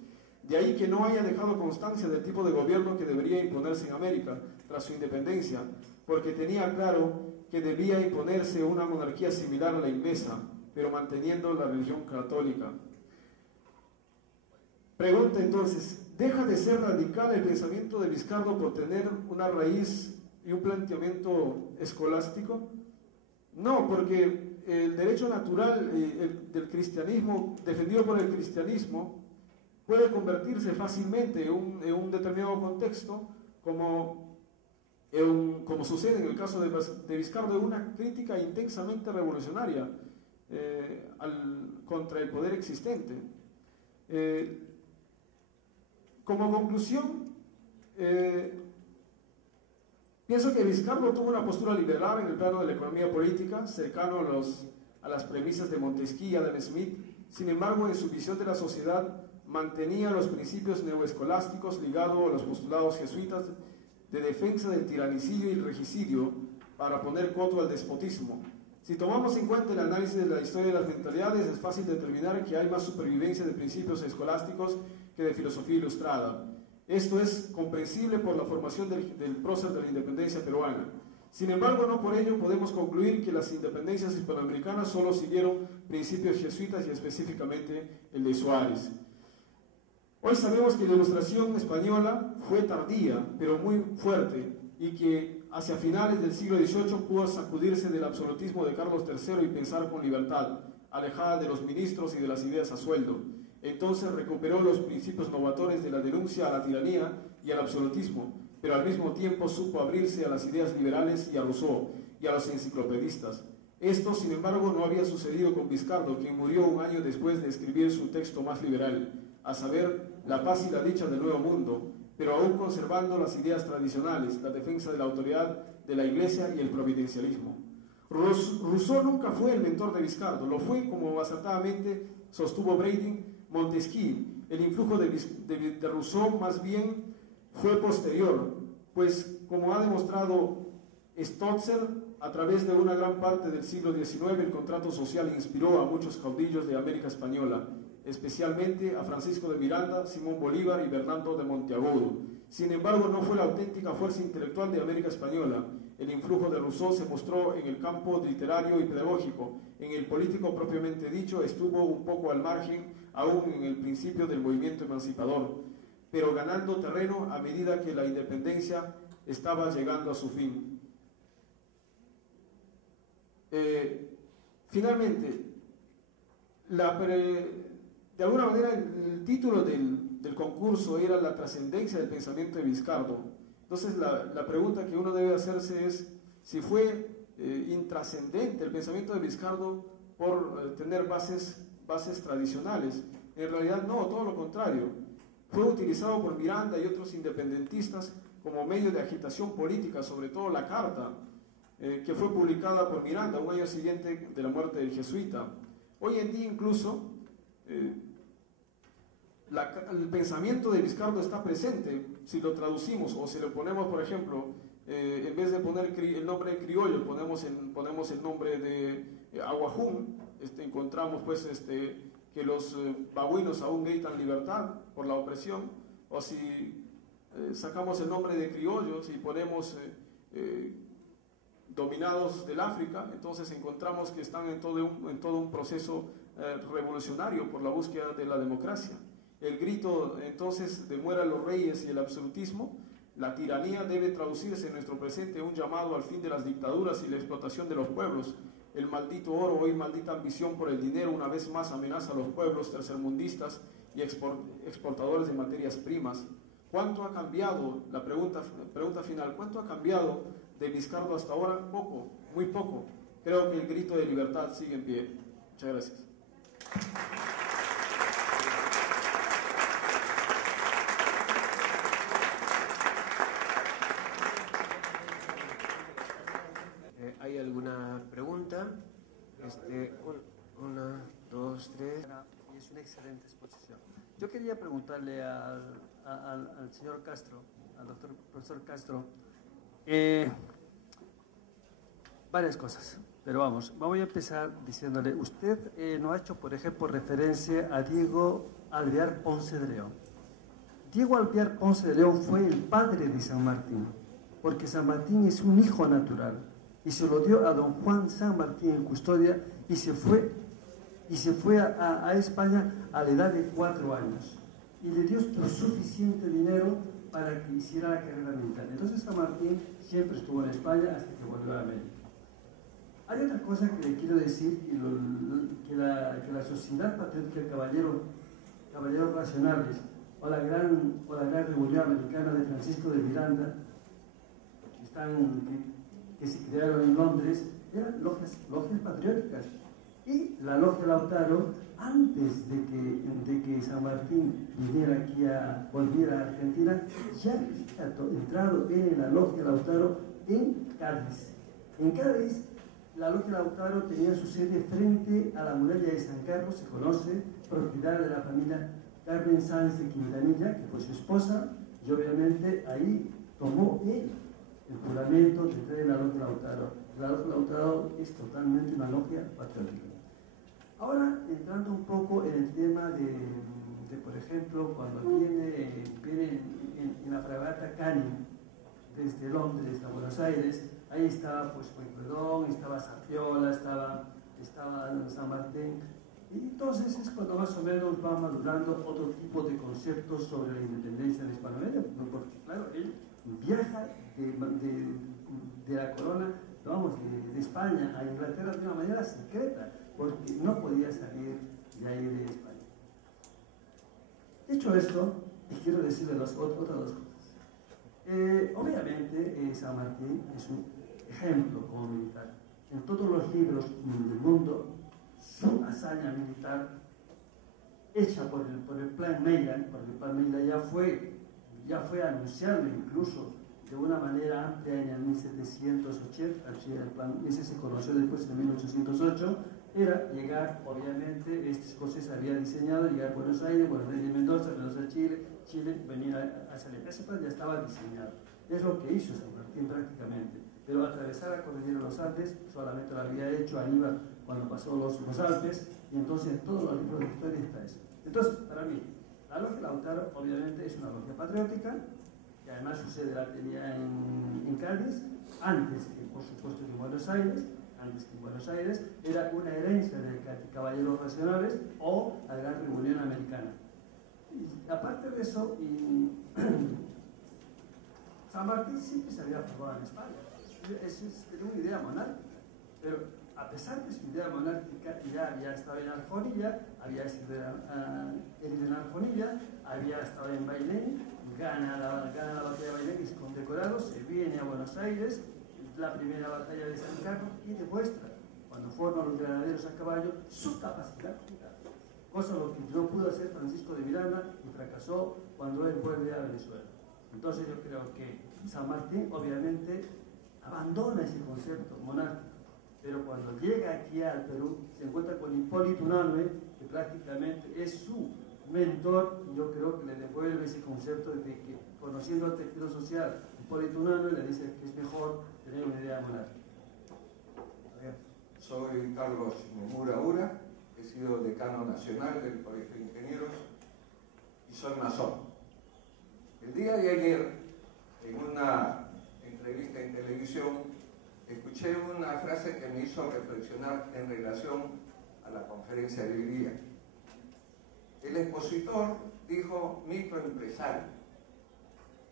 De ahí que no haya dejado constancia del tipo de gobierno que debería imponerse en América tras su independencia, porque tenía claro que debía imponerse una monarquía similar a la inglesa, pero manteniendo la religión católica. Pregunta entonces, ¿deja de ser radical el pensamiento de Vizcardo por tener una raíz y un planteamiento escolástico? No, porque el derecho natural del cristianismo, defendido por el cristianismo, puede convertirse fácilmente en un determinado contexto, como sucede en el caso de Vizcardo, en una crítica intensamente revolucionaria contra el poder existente. Como conclusión, pienso que Vizcardo tuvo una postura liberal en el plano de la economía política, cercano a las premisas de Montesquieu y Adam Smith. Sin embargo, en su visión de la sociedad, mantenía los principios neoescolásticos ligados a los postulados jesuitas de defensa del tiranicidio y el regicidio para poner coto al despotismo. Si tomamos en cuenta el análisis de la historia de las mentalidades, es fácil determinar que hay más supervivencia de principios escolásticos que de filosofía ilustrada. Esto es comprensible por la formación del prócer de la independencia peruana. Sin embargo, no por ello podemos concluir que las independencias hispanoamericanas solo siguieron principios jesuitas y específicamente el de Suárez. Hoy sabemos que la Ilustración española fue tardía, pero muy fuerte, y que hacia finales del siglo XVIII pudo sacudirse del absolutismo de Carlos III y pensar con libertad, alejada de los ministros y de las ideas a sueldo. Entonces recuperó los principios novatores de la denuncia a la tiranía y al absolutismo, pero al mismo tiempo supo abrirse a las ideas liberales y a Rousseau y a los enciclopedistas. Esto, sin embargo, no había sucedido con Vizcardo, quien murió un año después de escribir su texto más liberal, a saber, La paz y la dicha del Nuevo Mundo, pero aún conservando las ideas tradicionales, la defensa de la autoridad de la Iglesia y el providencialismo. Rousseau nunca fue el mentor de Vizcardo, lo fue, como acertadamente sostuvo Breitling, Montesquieu. El influjo de Rousseau más bien fue posterior, pues como ha demostrado Stotzer, a través de una gran parte del siglo XIX el contrato social inspiró a muchos caudillos de América Española, especialmente a Francisco de Miranda, Simón Bolívar y Bernardo de Monteagudo. Sin embargo, no fue la auténtica fuerza intelectual de América Española. El influjo de Rousseau se mostró en el campo literario y pedagógico. En el político propiamente dicho estuvo un poco al margen, aún en el principio del movimiento emancipador, pero ganando terreno a medida que la independencia estaba llegando a su fin. Finalmente, de alguna manera el título del concurso era la trascendencia del pensamiento de Vizcardo. Entonces la pregunta que uno debe hacerse es si fue intrascendente el pensamiento de Vizcardo por tener bases tradicionales. En realidad no, todo lo contrario. Fue utilizado por Miranda y otros independentistas como medio de agitación política, sobre todo la carta que fue publicada por Miranda un año siguiente de la muerte del jesuita. Hoy en día incluso el pensamiento de Vizcardo está presente. Si lo traducimos o si lo ponemos, por ejemplo, en vez de poner el nombre de criollo, ponemos el nombre de Aguajún, encontramos pues que los babuinos aún gritan libertad por la opresión. O si sacamos el nombre de criollos y ponemos dominados del África, entonces encontramos que están en todo un proceso revolucionario por la búsqueda de la democracia. El grito entonces de mueran los reyes y el absolutismo, la tiranía, debe traducirse en nuestro presente un llamado al fin de las dictaduras y la explotación de los pueblos. El maldito oro, hoy maldita ambición por el dinero, una vez más amenaza a los pueblos tercermundistas y exportadores de materias primas. ¿Cuánto ha cambiado? La pregunta final, ¿cuánto ha cambiado de Vizcardo hasta ahora? Poco, muy poco. Creo que el grito de libertad sigue en pie. Muchas gracias. ¿Hay alguna pregunta? Una, dos, tres. Es una excelente exposición. Yo quería preguntarle al señor Castro, al profesor Castro, varias cosas, pero voy a empezar diciéndole, usted no ha hecho, por ejemplo, referencia a Diego Alvear Ponce de León. Diego Alvear Ponce de León fue el padre de San Martín, porque San Martín es un hijo natural, y se lo dio a don Juan San Martín en custodia, y se fue a España a la edad de 4 años, y le dio suficiente dinero para que hiciera la carrera militar. Entonces San Martín siempre estuvo en España hasta que volvió a América. Hay otra cosa que le quiero decir, que la Sociedad Patriótica de Caballeros Racionales, o la gran Revolución Americana de Francisco de Miranda, que se crearon en Londres, eran logias patrióticas. Y la logia Lautaro, antes de que San Martín volviera a Argentina, ya había entrado en la logia Lautaro en Cádiz. En Cádiz, la logia Lautaro tenía su sede frente a la muralla de San Carlos, se conoce, propiedad de la familia Carmen Sáenz de Quintanilla, que fue su esposa, y obviamente ahí tomó él el juramento de entrar en la logia Lautaro. La logia Lautaro es totalmente una logia patriótica. Ahora, entrando un poco en el tema de por ejemplo, cuando viene en la fragata Canning desde Londres a Buenos Aires, ahí estaba pues Pueyrredón, estaba Zapiola, estaba San Martín, y entonces es cuando más o menos va madurando otro tipo de conceptos sobre la independencia de Hispanoamérica, porque claro, él viaja de la corona, de España a Inglaterra de una manera secreta, porque no podía salir de ahí de España. Dicho esto, quiero decirle otras dos cosas. Obviamente, San Martín es un ejemplo como militar. En todos los libros del mundo, su hazaña militar, hecha por el Plan Maitland, porque el Plan Maitland ya fue anunciado incluso de una manera amplia en el 1780, ese se conoció después en 1808, era llegar, obviamente, estos escoceses se había diseñado llegar a Buenos Aires Mendoza, Mendoza, Chile, venía a salir. Ese plan ya estaba diseñado. Es lo que hizo San Martín prácticamente. Pero atravesar la cordillera de los Alpes solamente lo había hecho Aníbal cuando pasó los Alpes, y entonces en todos los libros de historia está eso. Entonces, para mí, la logia Lautaro obviamente es una logia patriótica, que además su sede la tenía en Cádiz, antes que por supuesto que en Buenos Aires. Antes que en Buenos Aires, era una herencia de caballeros racionales o la Gran Reunión Americana. Y aparte de eso, San Martín siempre se había formado en España. Era una idea monárquica, pero a pesar de su idea monárquica, ya había estado en Arjonilla, había sido en Arjonilla, había estado en Bailén, gana la batalla de Bailén y es condecorado, se viene a Buenos Aires, la primera batalla de San Carlos, y demuestra, cuando forman los granaderos a caballo, su capacidad militar. Cosa lo que no pudo hacer Francisco de Miranda y fracasó cuando él vuelve a Venezuela. Entonces yo creo que San Martín obviamente abandona ese concepto monárquico, pero cuando llega aquí al Perú se encuentra con Hipólito Unanue, que prácticamente es su mentor, y yo creo que le devuelve ese concepto de que, conociendo el tejido social, Hipólito Unanue le dice que es mejor tener una idea monárquica. Soy Carlos Nemura Ura, he sido decano nacional del Colegio de Ingenieros y soy masón. El día de ayer, en una entrevista en televisión, escuché una frase que me hizo reflexionar en relación a la conferencia de hoy día. El expositor dijo microempresario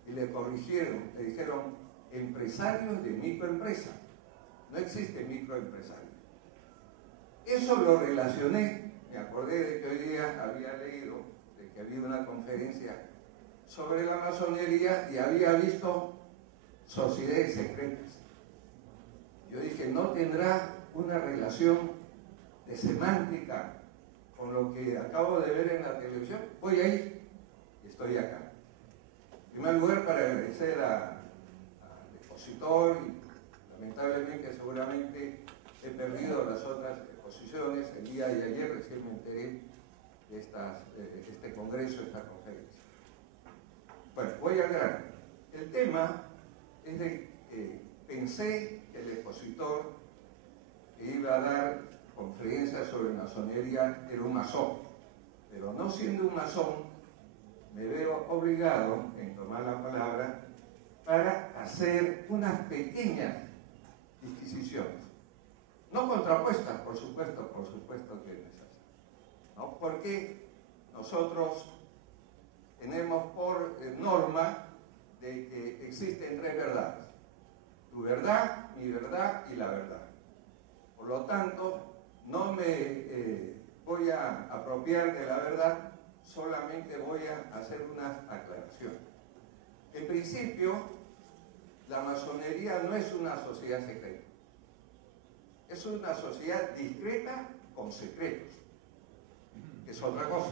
y le corrigieron, le dijeron empresarios de microempresa. No existe microempresario. Eso lo relacioné, me acordé de que hoy día había leído de que había una conferencia sobre la masonería y había visto sociedades secretas. Yo dije, ¿no tendrá una relación de semántica con lo que acabo de ver en la televisión? Voy a ir y estoy acá. En primer lugar, para agradecer al expositor y lamentablemente seguramente he perdido las otras exposiciones. El día de ayer recién me enteré de este congreso, esta conferencia. Bueno, voy al grano. El tema es de que pensé que el expositor que iba a dar conferencias sobre masonería era un masón, pero no siendo un masón me veo obligado en tomar la palabra para hacer unas pequeñas disquisiciones, no contrapuestas, por supuesto que no es así, ¿no? Porque nosotros tenemos por norma de que existen tres verdades: tu verdad, mi verdad y la verdad. Por lo tanto, no me voy a apropiar de la verdad, solamente voy a hacer unas aclaraciones. En principio, la masonería no es una sociedad secreta, es una sociedad discreta con secretos, que es otra cosa,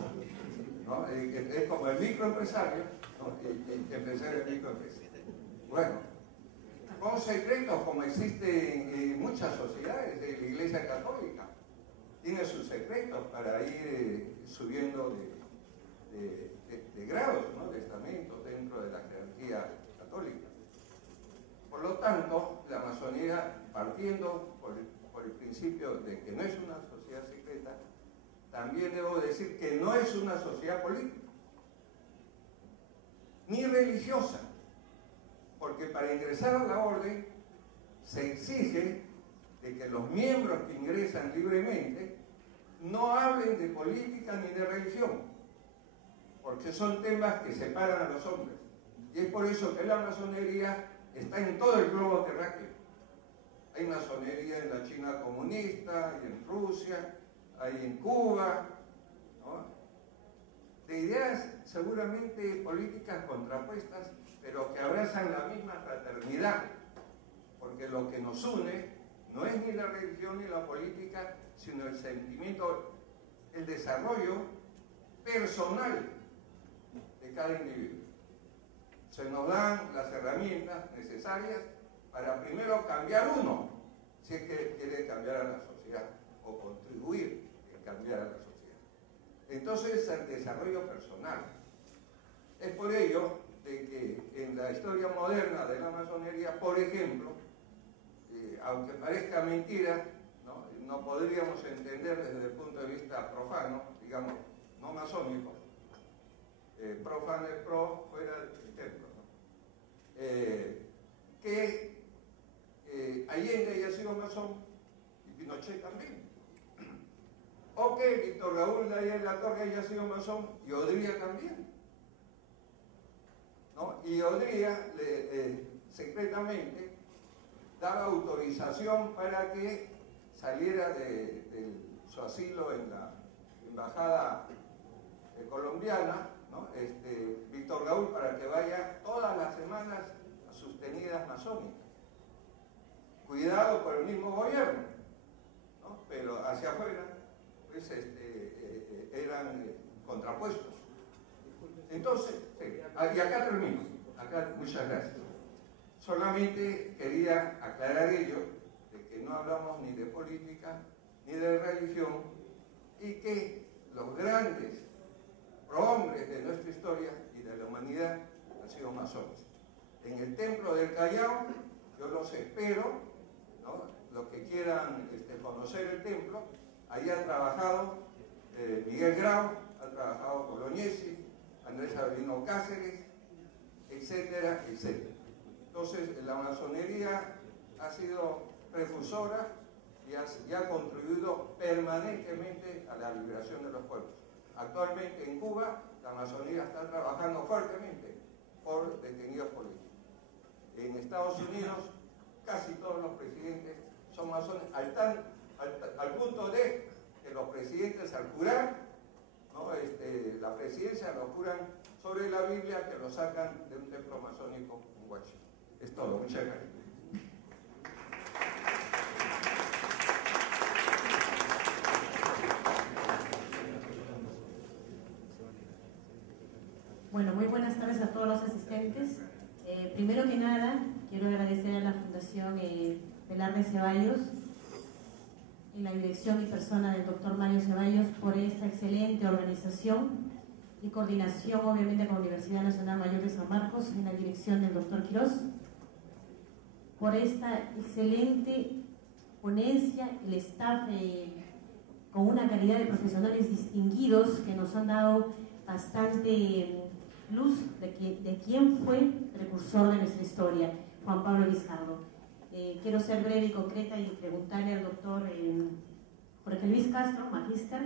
¿no? Es como el microempresario, ¿no? Y empresario es microempresario. Bueno, con secretos como existen en muchas sociedades. La Iglesia Católica tiene sus secretos para ir subiendo de grados, ¿no? De estamentos dentro de la jerarquía católica. Por lo tanto, la masonería, partiendo por el principio de que no es una sociedad secreta, también debo decir que no es una sociedad política, ni religiosa, porque para ingresar a la orden se exige de que los miembros que ingresan libremente no hablen de política ni de religión, porque son temas que separan a los hombres. Y es por eso que la masonería está en todo el globo terráqueo. Hay masonería en la China comunista, hay en Rusia, hay en Cuba, ¿no? De ideas seguramente políticas contrapuestas, pero que abrazan la misma fraternidad, porque lo que nos une no es ni la religión ni la política, sino el sentimiento, el desarrollo personal de cada individuo. Se nos dan las herramientas necesarias para primero cambiar uno, si es que quiere cambiar a la sociedad o contribuir en cambiar a la sociedad. Entonces, el desarrollo personal. Es por ello de que en la historia moderna de la masonería, por ejemplo, aunque parezca mentira, no podríamos entender desde el punto de vista profano, digamos, no masónico, profano es pro, fuera del templo, que Allende haya sido masón y Pinochet también, o que Víctor Raúl de la Torre haya sido masón y Odría también, ¿no? Y Odría secretamente daba autorización para que saliera de su asilo en la embajada colombiana, ¿no? Víctor Raúl, para que vaya todas las semanas a sus tenidas masónicas, cuidado por el mismo gobierno, ¿no? Pero hacia afuera pues eran contrapuestos. Entonces, sí, y acá termino, muchas gracias. Solamente quería aclarar ello, de que no hablamos ni de política ni de religión, y que los grandes prohombres de nuestra historia y de la humanidad han sido masones. En el templo del Callao, yo los espero, ¿no? Los que quieran conocer el templo, ahí ha trabajado Miguel Grau, ha trabajado Bolognesi, Andrés Avelino Cáceres, etcétera, etcétera. Entonces, la masonería ha sido prefusora y ha contribuido permanentemente a la liberación de los pueblos. Actualmente en Cuba, la masonería está trabajando fuertemente por detenidos políticos. En Estados Unidos, casi todos los presidentes son masones, al punto de que los presidentes al jurar, ¿no? La presidencia lo juran sobre la Biblia, que lo sacan de un templo masónico en Washington. Es todo, muchas gracias. Bueno, muy buenas tardes a todos los asistentes. Primero que nada, quiero agradecer a la Fundación Velarde Ceballos, en la dirección y persona del doctor Mario Ceballos, por esta excelente organización y coordinación, obviamente, con la Universidad Nacional Mayor de San Marcos, en la dirección del doctor Quirós, por esta excelente ponencia, el staff con una calidad de profesionales distinguidos que nos han dado bastante luz de quién fue precursor de nuestra historia, Juan Pablo Vizcardo. Quiero ser breve y concreta y preguntarle al doctor Jorge Luis Castro, magíster,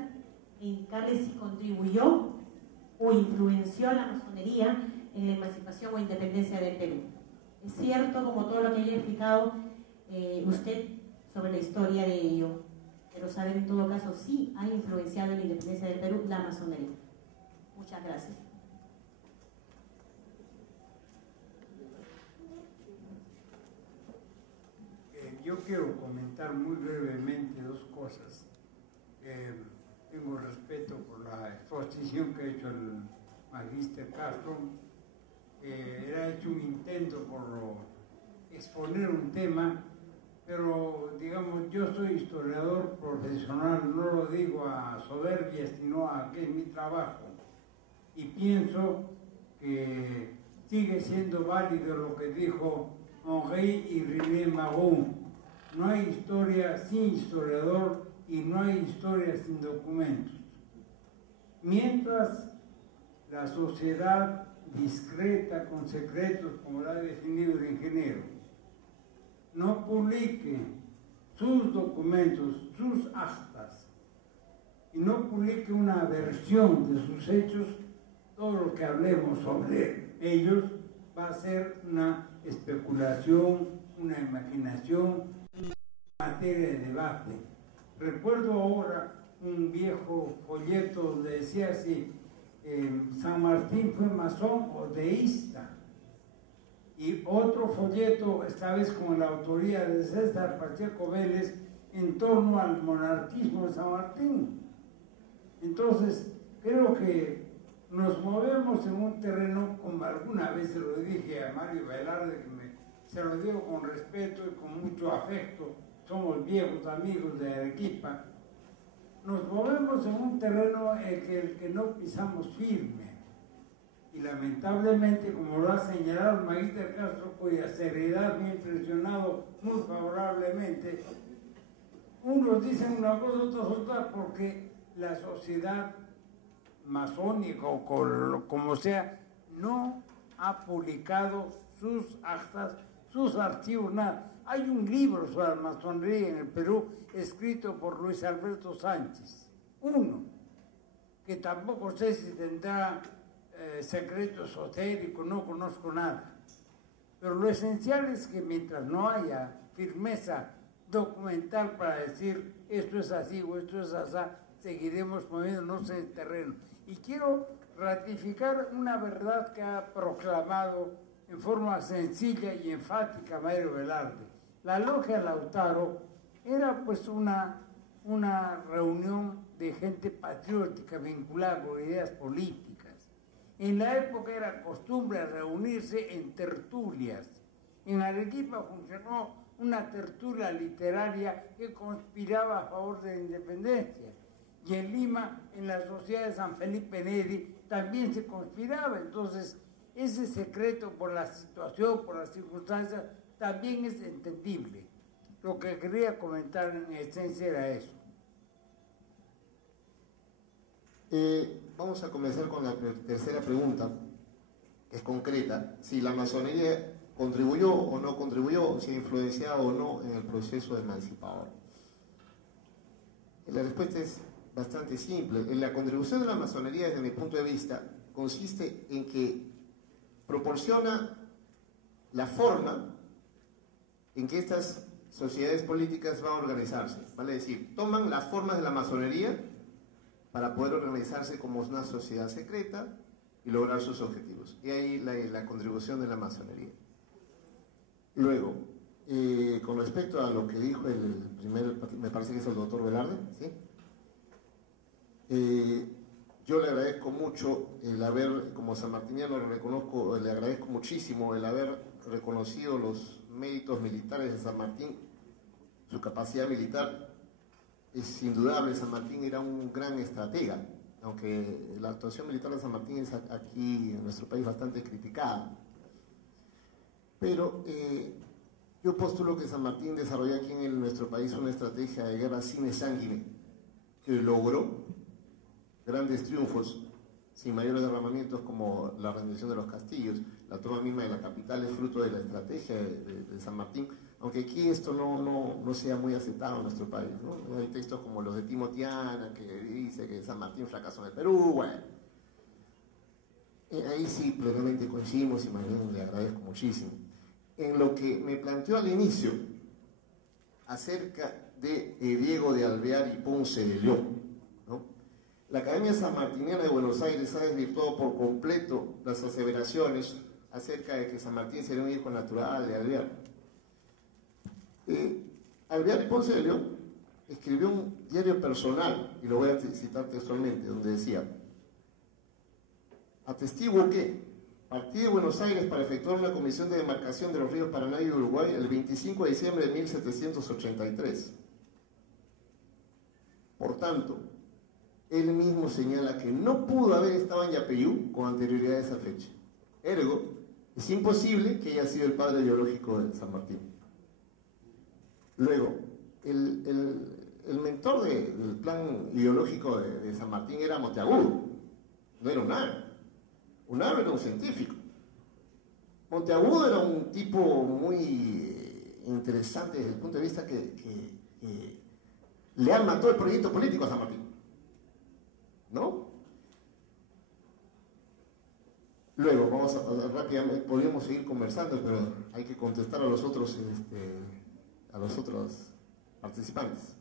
indicarle si contribuyó o influenció a la masonería en la emancipación o independencia del Perú. Es cierto, como todo lo que haya explicado usted sobre la historia de ello, pero saber en todo caso si ha influenciado en la independencia del Perú la masonería. Muchas gracias. Yo quiero comentar muy brevemente dos cosas. Tengo respeto por la exposición que ha hecho el magíster Castro. Él ha hecho un intento por exponer un tema, pero digamos, yo soy historiador profesional, no lo digo a soberbia, sino a que es mi trabajo. Y pienso que sigue siendo válido lo que dijo Henri y René Magún. No hay historia sin historiador y no hay historia sin documentos. Mientras la sociedad discreta, con secretos, como la ha definido el ingeniero, no publique sus documentos, sus actas, y no publique una versión de sus hechos, todo lo que hablemos sobre ellos va a ser una especulación, una imaginación, materia de debate. Recuerdo ahora un viejo folleto donde decía si San Martín fue masón o deísta, y otro folleto, esta vez con la autoría de César Pacheco Vélez, en torno al monarquismo de San Martín. Entonces, creo que nos movemos en un terreno, como alguna vez se lo dije a Mario Velarde, se lo digo con respeto y con mucho afecto, somos viejos amigos de Arequipa, nos movemos en un terreno en el que no pisamos firme. Y lamentablemente, como lo ha señalado el magíster Castro, cuya seriedad me ha impresionado muy favorablemente, unos dicen una cosa, otros otra, porque la sociedad masónica o como sea, no ha publicado sus actas, sus archivos, nada. Hay un libro sobre la masonería en el Perú escrito por Luis Alberto Sánchez, uno, que tampoco sé si tendrá secreto esotérico, no conozco nada. Pero lo esencial es que mientras no haya firmeza documental para decir esto es así o esto es así, seguiremos moviéndonos en el terreno. Y quiero ratificar una verdad que ha proclamado en forma sencilla y enfática Mario Velarde. La logia Lautaro era pues una reunión de gente patriótica vinculada con ideas políticas. En la época era costumbre reunirse en tertulias. En Arequipa funcionó una tertulia literaria que conspiraba a favor de la independencia. Y en Lima, en la Sociedad de San Felipe Neri, también se conspiraba. Entonces, ese secreto por la situación, por las circunstancias, también es entendible. Lo que quería comentar en esencia era eso. Vamos a comenzar con la tercera pregunta, que es concreta. Si la masonería contribuyó o no contribuyó, si ha influenciado o no en el proceso emancipador. La respuesta es bastante simple. La contribución de la masonería, desde mi punto de vista, consiste en que proporciona la forma en que estas sociedades políticas van a organizarse. Vale decir, toman las formas de la masonería para poder organizarse como una sociedad secreta y lograr sus objetivos. Y ahí la contribución de la masonería. Luego, con respecto a lo que dijo el primer, me parece que es el doctor Velarde, ¿sí? Yo le agradezco mucho el haber, como sanmartiniano le reconozco, le agradezco muchísimo el haber reconocido los méritos militares de San Martín, su capacidad militar. Es indudable, San Martín era un gran estratega, aunque la actuación militar de San Martín es aquí en nuestro país bastante criticada. Pero yo postulo que San Martín desarrolló aquí en nuestro país una estrategia de guerra sine sanguine, que logró grandes triunfos sin mayores derramamientos, como la rendición de los castillos. La toma misma de la capital es fruto de la estrategia de San Martín, aunque aquí esto no sea muy aceptado en nuestro país, ¿no? Hay textos como los de Timotiana, que dice que San Martín fracasó en el Perú. Bueno, ahí sí plenamente coincidimos y más bien le agradezco muchísimo. En lo que me planteó al inicio acerca de Diego de Alvear y Ponce de León, ¿no? La Academia Sanmartiniana de Buenos Aires ha desvirtuado por completo las aseveraciones acerca de que San Martín sería un hijo natural de Alvear. Alvear y Ponce de León escribió un diario personal, y lo voy a citar textualmente, donde decía: atestiguo que partí de Buenos Aires para efectuar una comisión de demarcación de los ríos Paraná y Uruguay el 25 de diciembre de 1783. Por tanto, él mismo señala que no pudo haber estado en Yapeyú con anterioridad a esa fecha. Ergo, es imposible que haya sido el padre biológico de San Martín. Luego, el mentor del plan ideológico de San Martín era Monteagudo, no era un árbol, era un científico. Monteagudo era un tipo muy interesante desde el punto de vista que le arma todo el proyecto político a San Martín, ¿no? Luego, rápidamente, podríamos seguir conversando, pero hay que contestar a los otros participantes.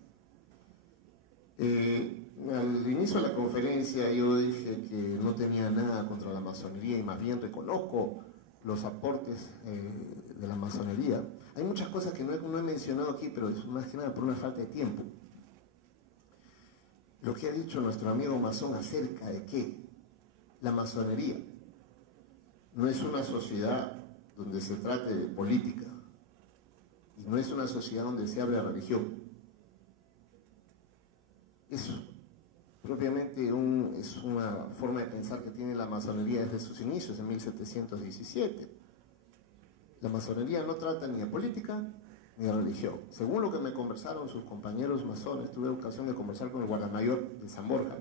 Al inicio de la conferencia yo dije que no tenía nada contra la masonería y más bien reconozco los aportes de la masonería. Hay muchas cosas que no he mencionado aquí, pero es más que nada por una falta de tiempo. Lo que ha dicho nuestro amigo masón acerca de que la masonería no es una sociedad donde se trate de política y no es una sociedad donde se hable de religión. es propiamente es una forma de pensar que tiene la masonería desde sus inicios, en 1717. La masonería no trata ni de política ni de religión. Según lo que me conversaron sus compañeros masones, tuve ocasión de conversar con el guardamayor de San Borja,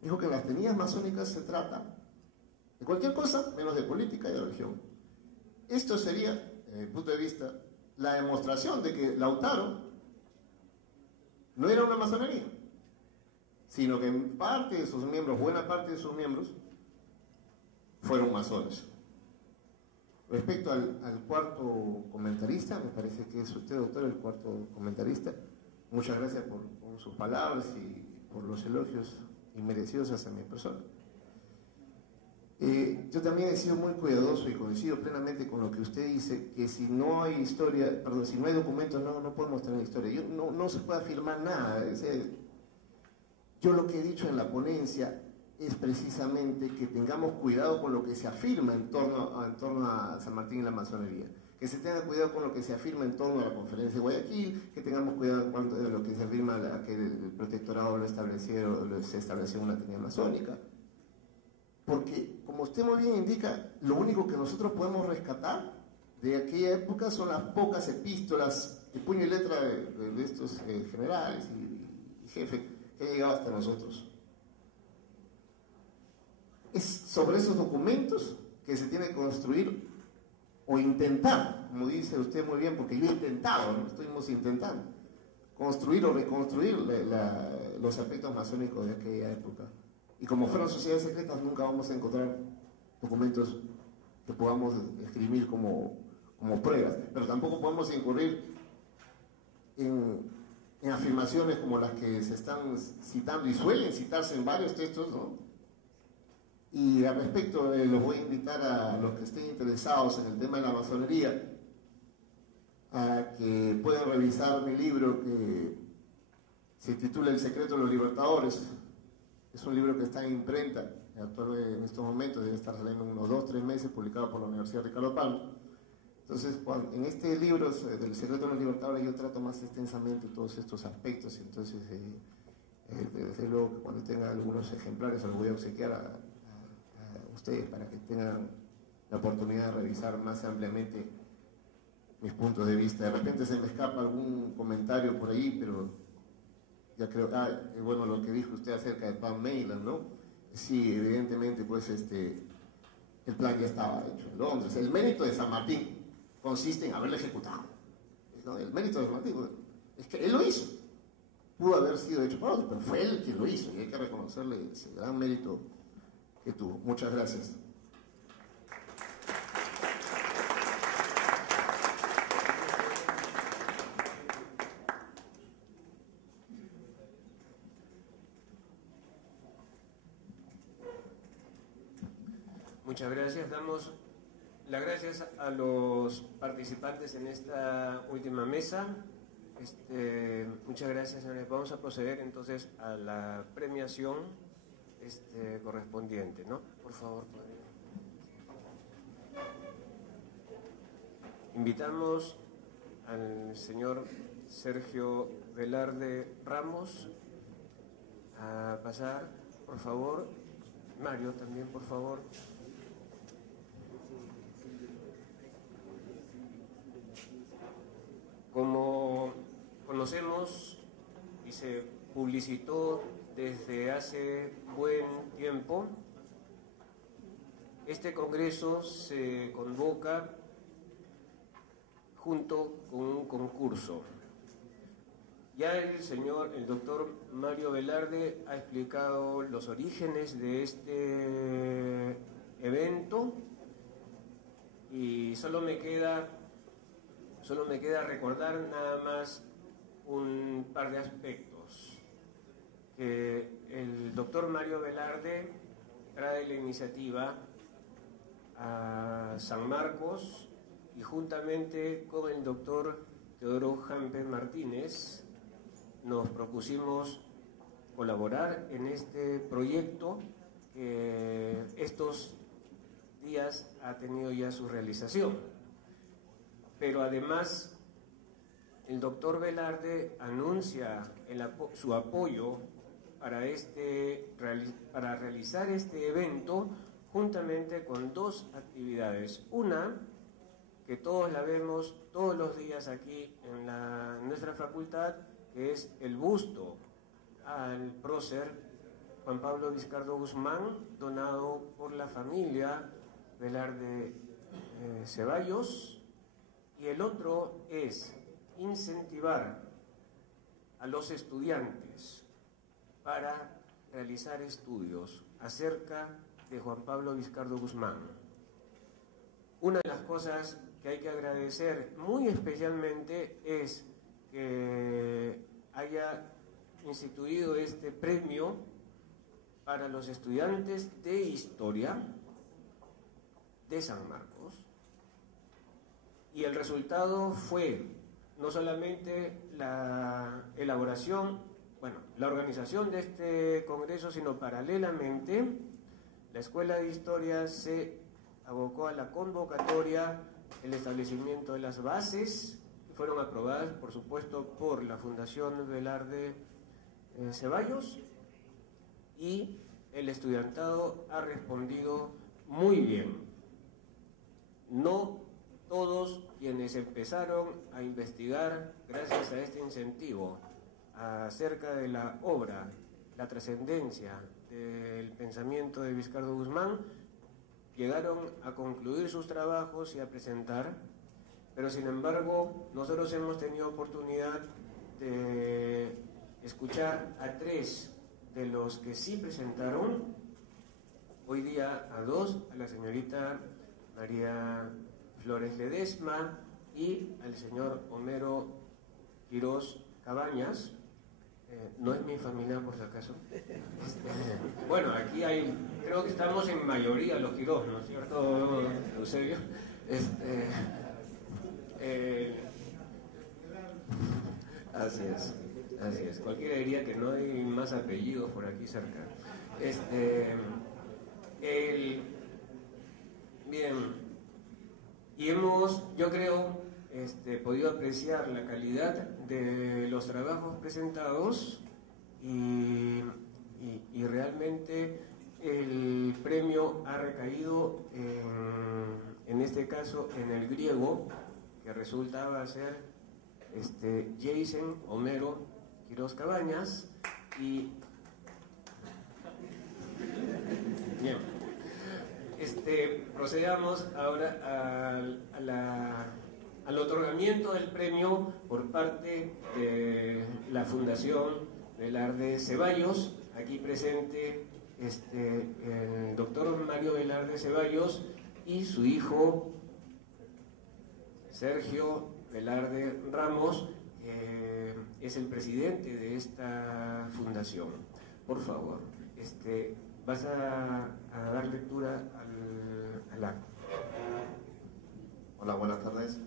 dijo que en las tenías masónicas se trata de cualquier cosa menos de política y de religión. Esto sería, desde mi punto de vista, la demostración de que Lautaro no era una masonería, sino que en parte de sus miembros, buena parte de sus miembros, fueron masones. Respecto al cuarto comentarista, me parece que es usted, doctor, el cuarto comentarista. Muchas gracias por sus palabras y por los elogios inmerecidos hacia mi persona. Yo también he sido muy cuidadoso y coincido plenamente con lo que usted dice, que si no hay historia, perdón, si no hay documentos, no podemos tener historia. No se puede afirmar nada. Yo lo que he dicho en la ponencia es precisamente que tengamos cuidado con lo que se afirma en torno a San Martín y la masonería, que se tenga cuidado con lo que se afirma en torno a la conferencia de Guayaquil, que tengamos cuidado en cuanto a lo que se afirma que el protectorado se estableció una tenía masónica, porque como usted muy bien indica, lo único que nosotros podemos rescatar de aquella época son las pocas epístolas de puño y letra de estos generales y jefes que han llegado hasta nosotros. Es sobre esos documentos que se tiene que construir o intentar, como dice usted muy bien, porque yo he intentado, ¿no? Estuvimos intentando construir o reconstruir los aspectos masónicos de aquella época. Y como fueron sociedades secretas, nunca vamos a encontrar documentos que podamos escribir como pruebas, pero tampoco podemos incurrir en afirmaciones como las que se están citando y suelen citarse en varios textos, ¿no? Y al respecto, los voy a invitar a los que estén interesados en el tema de la masonería a que puedan revisar mi libro que se titula El secreto de los libertadores. Es un libro que está en imprenta actualmente en estos momentos, debe estar saliendo en unos 2-3 meses, publicado por la Universidad Ricardo Palma. Entonces, en este libro del secreto de los libertadores yo trato más extensamente todos estos aspectos, entonces desde luego que cuando tenga algunos ejemplares los voy a obsequiar a ustedes para que tengan la oportunidad de revisar más ampliamente mis puntos de vista. De repente se me escapa algún comentario por ahí, pero ya creo, bueno, lo que dijo usted acerca de Pan Mailand, ¿no? Sí, evidentemente, pues el plan ya estaba hecho en Londres. El mérito de San Martín consiste en haberlo ejecutado, ¿no? El mérito de San Martín es que él lo hizo. Pudo haber sido hecho por otros, pero fue él quien lo hizo y hay que reconocerle ese gran mérito que tuvo. Muchas gracias. Muchas gracias. Damos las gracias a los participantes en esta última mesa. Muchas gracias, señores. Vamos a proceder entonces a la premiación correspondiente, ¿no? Por favor. Invitamos al señor Sergio Velarde Ramos a pasar, por favor. Mario también, por favor. Como conocemos y se publicitó desde hace buen tiempo, este congreso se convoca junto con un concurso. Ya el doctor Mario Velarde ha explicado los orígenes de este evento y solo me queda recordar nada más un par de aspectos. Que el doctor Mario Velarde trae la iniciativa a San Marcos y juntamente con el doctor Teodoro Jampe Martínez nos propusimos colaborar en este proyecto que estos días ha tenido ya su realización. Pero además el doctor Velarde anuncia su apoyo para realizar este evento juntamente con dos actividades. Una, que todos la vemos todos los días aquí en nuestra facultad, que es el busto al prócer Juan Pablo Vizcardo Guzmán, donado por la familia Velarde Ceballos, y el otro es incentivar a los estudiantes para realizar estudios acerca de Juan Pablo Vizcardo Guzmán. Una de las cosas que hay que agradecer muy especialmente es que haya instituido este premio para los estudiantes de Historia de San Marcos, y el resultado fue no solamente la elaboración, la organización de este congreso, sino paralelamente la Escuela de Historia se abocó a la convocatoria, el establecimiento de las bases, que fueron aprobadas, por supuesto, por la Fundación Velarde Ceballos, y el estudiantado ha respondido muy bien. No todos quienes empezaron a investigar, gracias a este incentivo, acerca de la obra, la trascendencia del pensamiento de Vizcardo Guzmán, llegaron a concluir sus trabajos y a presentar, pero sin embargo nosotros hemos tenido oportunidad de escuchar a 3 de los que sí presentaron, hoy día a 2, a la señorita María Flores Ledesma y al señor Homero Quirós Cabañas. No es mi familia, por si acaso. Bueno, aquí creo que estamos en mayoría los Quirós, ¿no es cierto, Eusebio? Así es. Cualquiera diría que no hay más apellidos por aquí cerca. Bien, y hemos, yo creo, podido apreciar la calidad de los trabajos presentados y realmente el premio ha recaído en este caso en el griego, que resultaba ser Jason Homero Quirós Cabañas. Y bien, procedamos ahora al otorgamiento del premio por parte de la Fundación Velarde Ceballos. Aquí presente el doctor Mario Velarde Ceballos y su hijo Sergio Velarde Ramos, que es el presidente de esta fundación. Por favor, vas a dar lectura al acto. Hola, buenas tardes.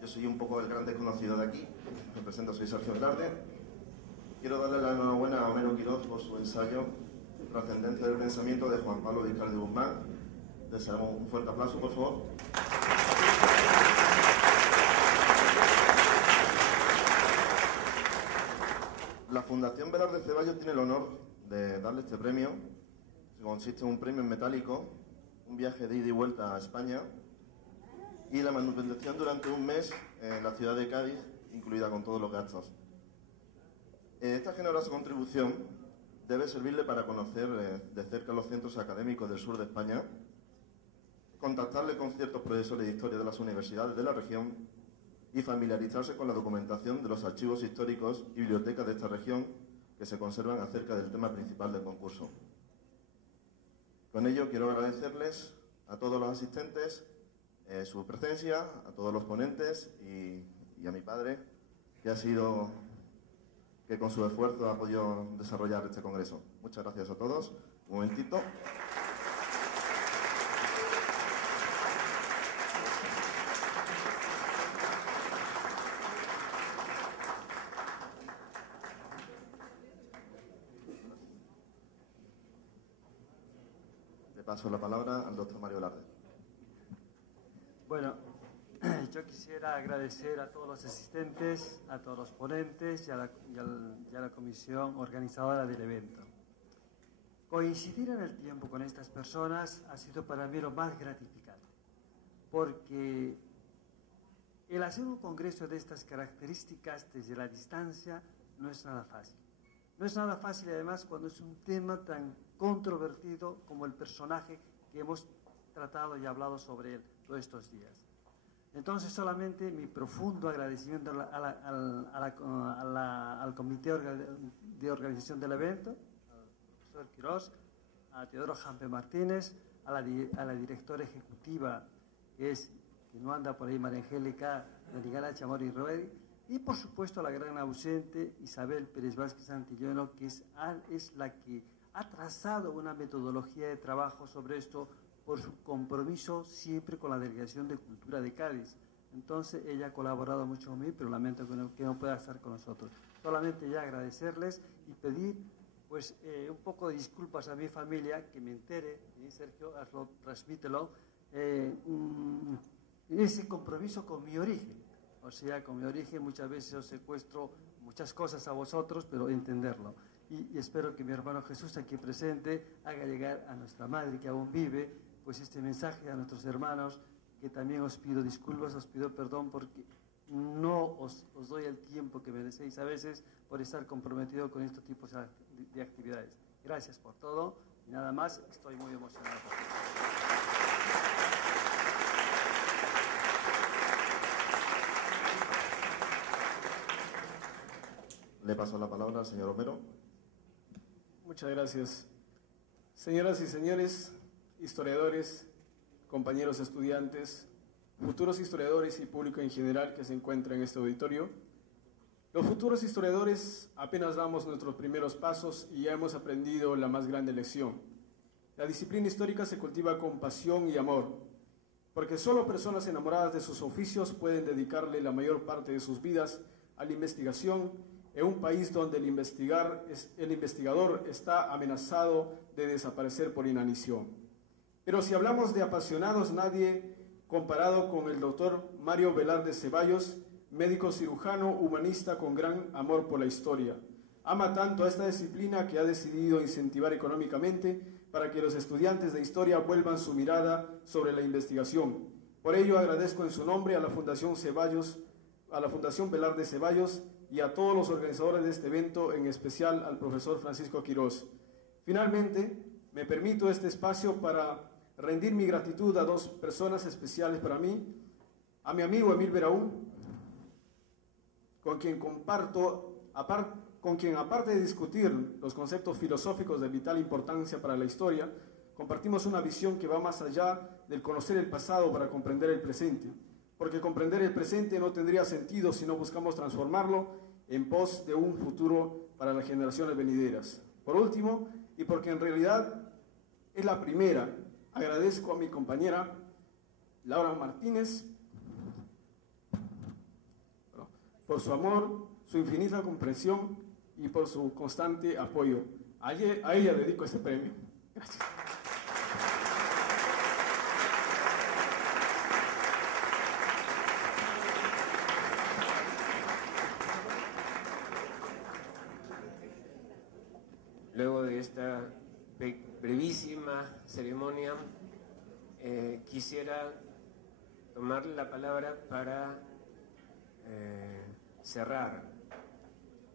Yo soy un poco el gran desconocido de aquí. Me presento, soy Sergio Velarde. Quiero darle la enhorabuena a Homero Quirós por su ensayo Trascendencia del pensamiento de Juan Pablo Vizcardo Guzmán. Deseamos un fuerte aplauso, por favor. La Fundación Velarde Ceballos tiene el honor de darle este premio, que consiste en un premio en metálico, un viaje de ida y vuelta a España y la manutención durante un mes en la ciudad de Cádiz, incluida con todos los gastos. Esta generosa contribución debe servirle para conocer de cerca los centros académicos del sur de España, contactarle con ciertos profesores de historia de las universidades de la región y familiarizarse con la documentación de los archivos históricos y bibliotecas de esta región que se conservan acerca del tema principal del concurso. Con ello quiero agradecerles a todos los asistentes su presencia, a todos los ponentes y a mi padre, que con su esfuerzo ha podido desarrollar este congreso. Muchas gracias a todos. Un momentito. Le paso la palabra al doctor Mario Velarde. Bueno, yo quisiera agradecer a todos los asistentes, a todos los ponentes y a la comisión organizadora del evento. Coincidir en el tiempo con estas personas ha sido para mí lo más gratificante, porque el hacer un congreso de estas características desde la distancia no es nada fácil. No es nada fácil, además, cuando es un tema tan controvertido como el personaje que hemos tratado y hablado sobre él todos estos días. Entonces, solamente mi profundo agradecimiento al comité de organización del evento, al profesor Quirós, a Teodoro Jampe Martínez, a la directora ejecutiva, que no anda por ahí, María Angélica Danigala Chamorri Roeri, y por supuesto a la gran ausente Isabel Pérez Vázquez Santillano, que es la que ha trazado una metodología de trabajo sobre esto por su compromiso siempre con la Delegación de Cultura de Cádiz. Entonces ella ha colaborado mucho conmigo, pero lamento que no pueda estar con nosotros. Solamente ya agradecerles y pedir pues un poco de disculpas a mi familia, que me entere, Sergio, transmítelo, ese compromiso con mi origen. O sea, con mi origen muchas veces os secuestro muchas cosas a vosotros, pero entenderlo. Y espero que mi hermano Jesús aquí presente haga llegar a nuestra madre que aún vive, pues este mensaje a nuestros hermanos, que también os pido disculpas, os pido perdón porque no os doy el tiempo que merecéis a veces por estar comprometido con estos tipos de actividades. Gracias por todo y nada más, estoy muy emocionado por esto. Le paso la palabra al señor Homero. Muchas gracias. Señoras y señores, historiadores, compañeros estudiantes, futuros historiadores y público en general que se encuentra en este auditorio, los futuros historiadores apenas damos nuestros primeros pasos y ya hemos aprendido la más grande lección. La disciplina histórica se cultiva con pasión y amor, porque solo personas enamoradas de sus oficios pueden dedicarle la mayor parte de sus vidas a la investigación en un país donde el investigador está amenazado de desaparecer por inanición. Pero si hablamos de apasionados, nadie comparado con el doctor Mario Velarde Ceballos, médico cirujano humanista con gran amor por la historia. Ama tanto a esta disciplina que ha decidido incentivar económicamente para que los estudiantes de historia vuelvan su mirada sobre la investigación. Por ello agradezco en su nombre a la Fundación Ceballos, a la Fundación Velarde Ceballos y a todos los organizadores de este evento, en especial al profesor Francisco Quirós. Finalmente, me permito este espacio para rendir mi gratitud a dos personas especiales para mí, a mi amigo Emil Beraún, con quien aparte de discutir los conceptos filosóficos de vital importancia para la historia, compartimos una visión que va más allá del conocer el pasado para comprender el presente, porque comprender el presente no tendría sentido si no buscamos transformarlo en pos de un futuro para las generaciones venideras. Por último, y porque en realidad es la primera, agradezco a mi compañera Laura Martínez por su amor, su infinita comprensión y por su constante apoyo. A ella dedico este premio. Gracias. Luego de esta brevísima ceremonia, quisiera tomar la palabra para cerrar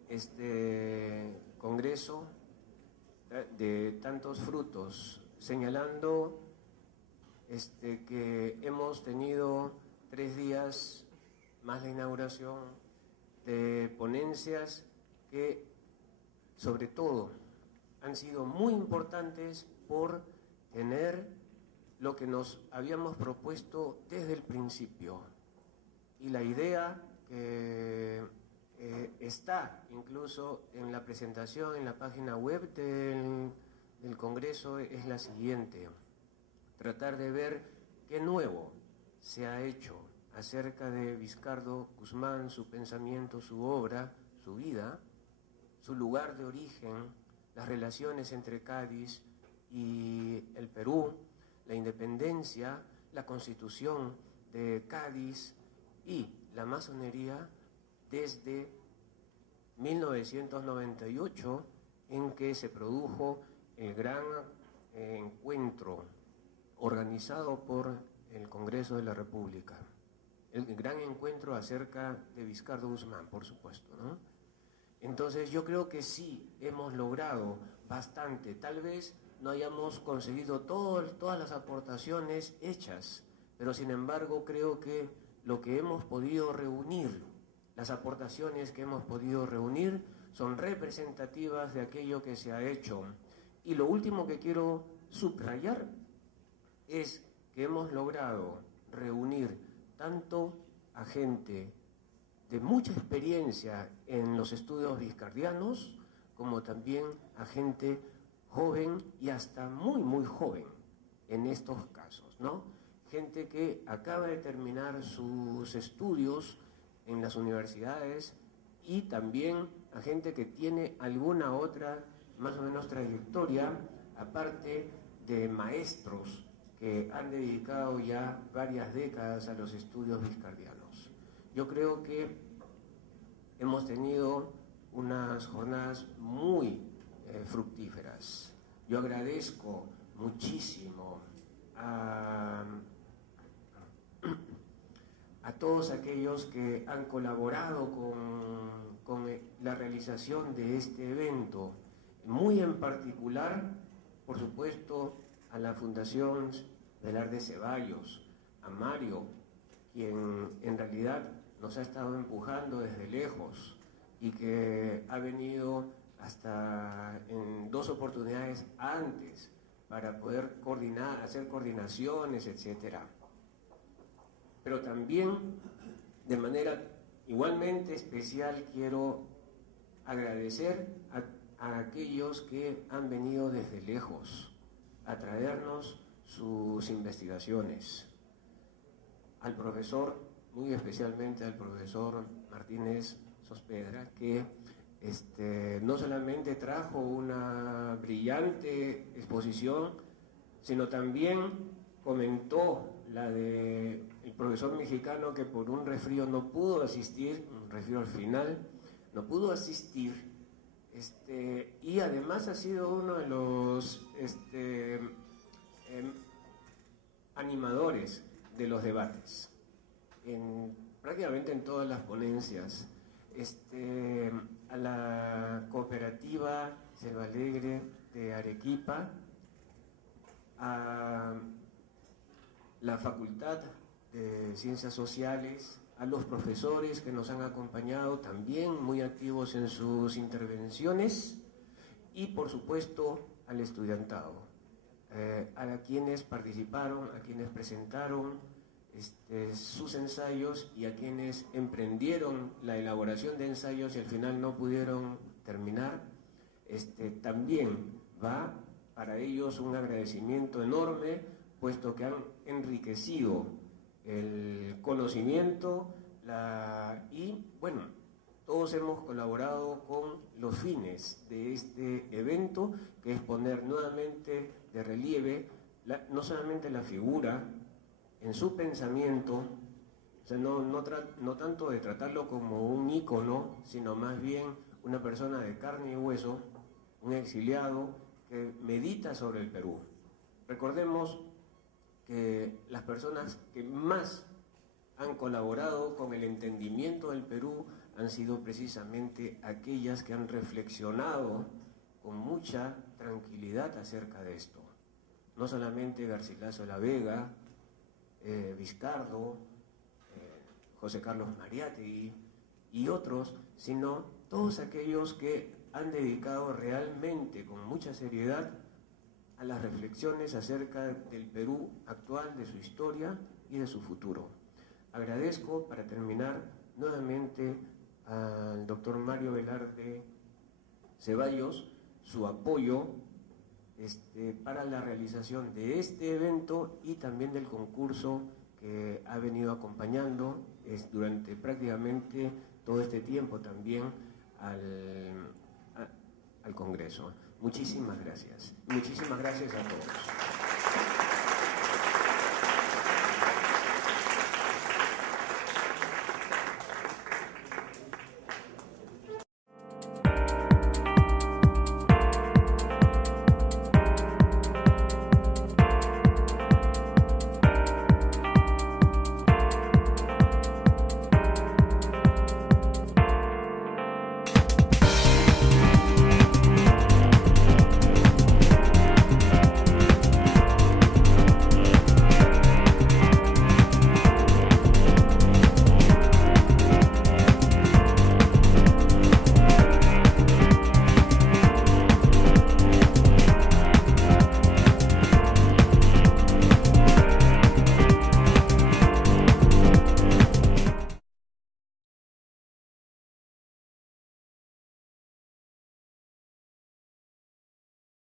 este congreso de tantos frutos, señalando que hemos tenido 3 días más la inauguración de ponencias que sobre todo han sido muy importantes por tener lo que nos habíamos propuesto desde el principio. Y la idea que está incluso en la presentación, en la página web del Congreso, es la siguiente: tratar de ver qué nuevo se ha hecho acerca de Vizcardo Guzmán, su pensamiento, su obra, su vida, su lugar de origen, las relaciones entre Cádiz y el Perú, la independencia, la constitución de Cádiz y la masonería desde 1998, en que se produjo el gran encuentro organizado por el Congreso de la República. El gran encuentro acerca de Vizcardo Guzmán, por supuesto, ¿no? Entonces yo creo que sí hemos logrado bastante. Tal vez no hayamos conseguido todas las aportaciones hechas, pero sin embargo creo que lo que hemos podido reunir, las aportaciones que hemos podido reunir, son representativas de aquello que se ha hecho. Y lo último que quiero subrayar es que hemos logrado reunir tanto a gente de mucha experiencia en los estudios vizcardianos, como también a gente joven y hasta muy joven en estos casos, ¿no? Gente que acaba de terminar sus estudios en las universidades y también a gente que tiene alguna otra más o menos trayectoria, aparte de maestros que han dedicado ya varias décadas a los estudios vizcardianos. Yo creo que hemos tenido unas jornadas muy fructíferas. Yo agradezco muchísimo a todos aquellos que han colaborado con la realización de este evento, muy en particular, por supuesto, a la Fundación Velar de Ceballos, a Mario, quien en realidad nos ha estado empujando desde lejos y que ha venido hasta en 2 oportunidades antes para poder hacer coordinaciones, etcétera. Pero también, de manera igualmente especial, quiero agradecer a aquellos que han venido desde lejos a traernos sus investigaciones. Al profesor, muy especialmente al profesor Martínez Sospedra, que no solamente trajo una brillante exposición, sino también comentó la del profesor mexicano que por un resfrío no pudo asistir, un resfrío al final, no pudo asistir, y además ha sido uno de los animadores de los debates, prácticamente en todas las ponencias. A la cooperativa Selva Alegre de Arequipa, a la Facultad de Ciencias Sociales, a los profesores que nos han acompañado, también muy activos en sus intervenciones, y por supuesto al estudiantado, a quienes participaron, a quienes presentaron sus ensayos y a quienes emprendieron la elaboración de ensayos y al final no pudieron terminar. También va para ellos un agradecimiento enorme, puesto que han enriquecido el conocimiento y bueno, todos hemos colaborado con los fines de este evento, que es poner nuevamente de relieve no solamente la figura en su pensamiento, o sea, no tanto de tratarlo como un ícono, sino más bien una persona de carne y hueso, un exiliado que medita sobre el Perú. Recordemos que las personas que más han colaborado con el entendimiento del Perú han sido precisamente aquellas que han reflexionado con mucha tranquilidad acerca de esto. No solamente Garcilaso de la Vega, Vizcardo, José Carlos Mariátegui y otros, sino todos aquellos que han dedicado realmente con mucha seriedad a las reflexiones acerca del Perú actual, de su historia y de su futuro. Agradezco, para terminar, nuevamente al doctor Mario Velar de Ceballos su apoyo para la realización de este evento y también del concurso que ha venido acompañando durante prácticamente todo este tiempo también al Congreso. Muchísimas gracias. Muchísimas gracias a todos.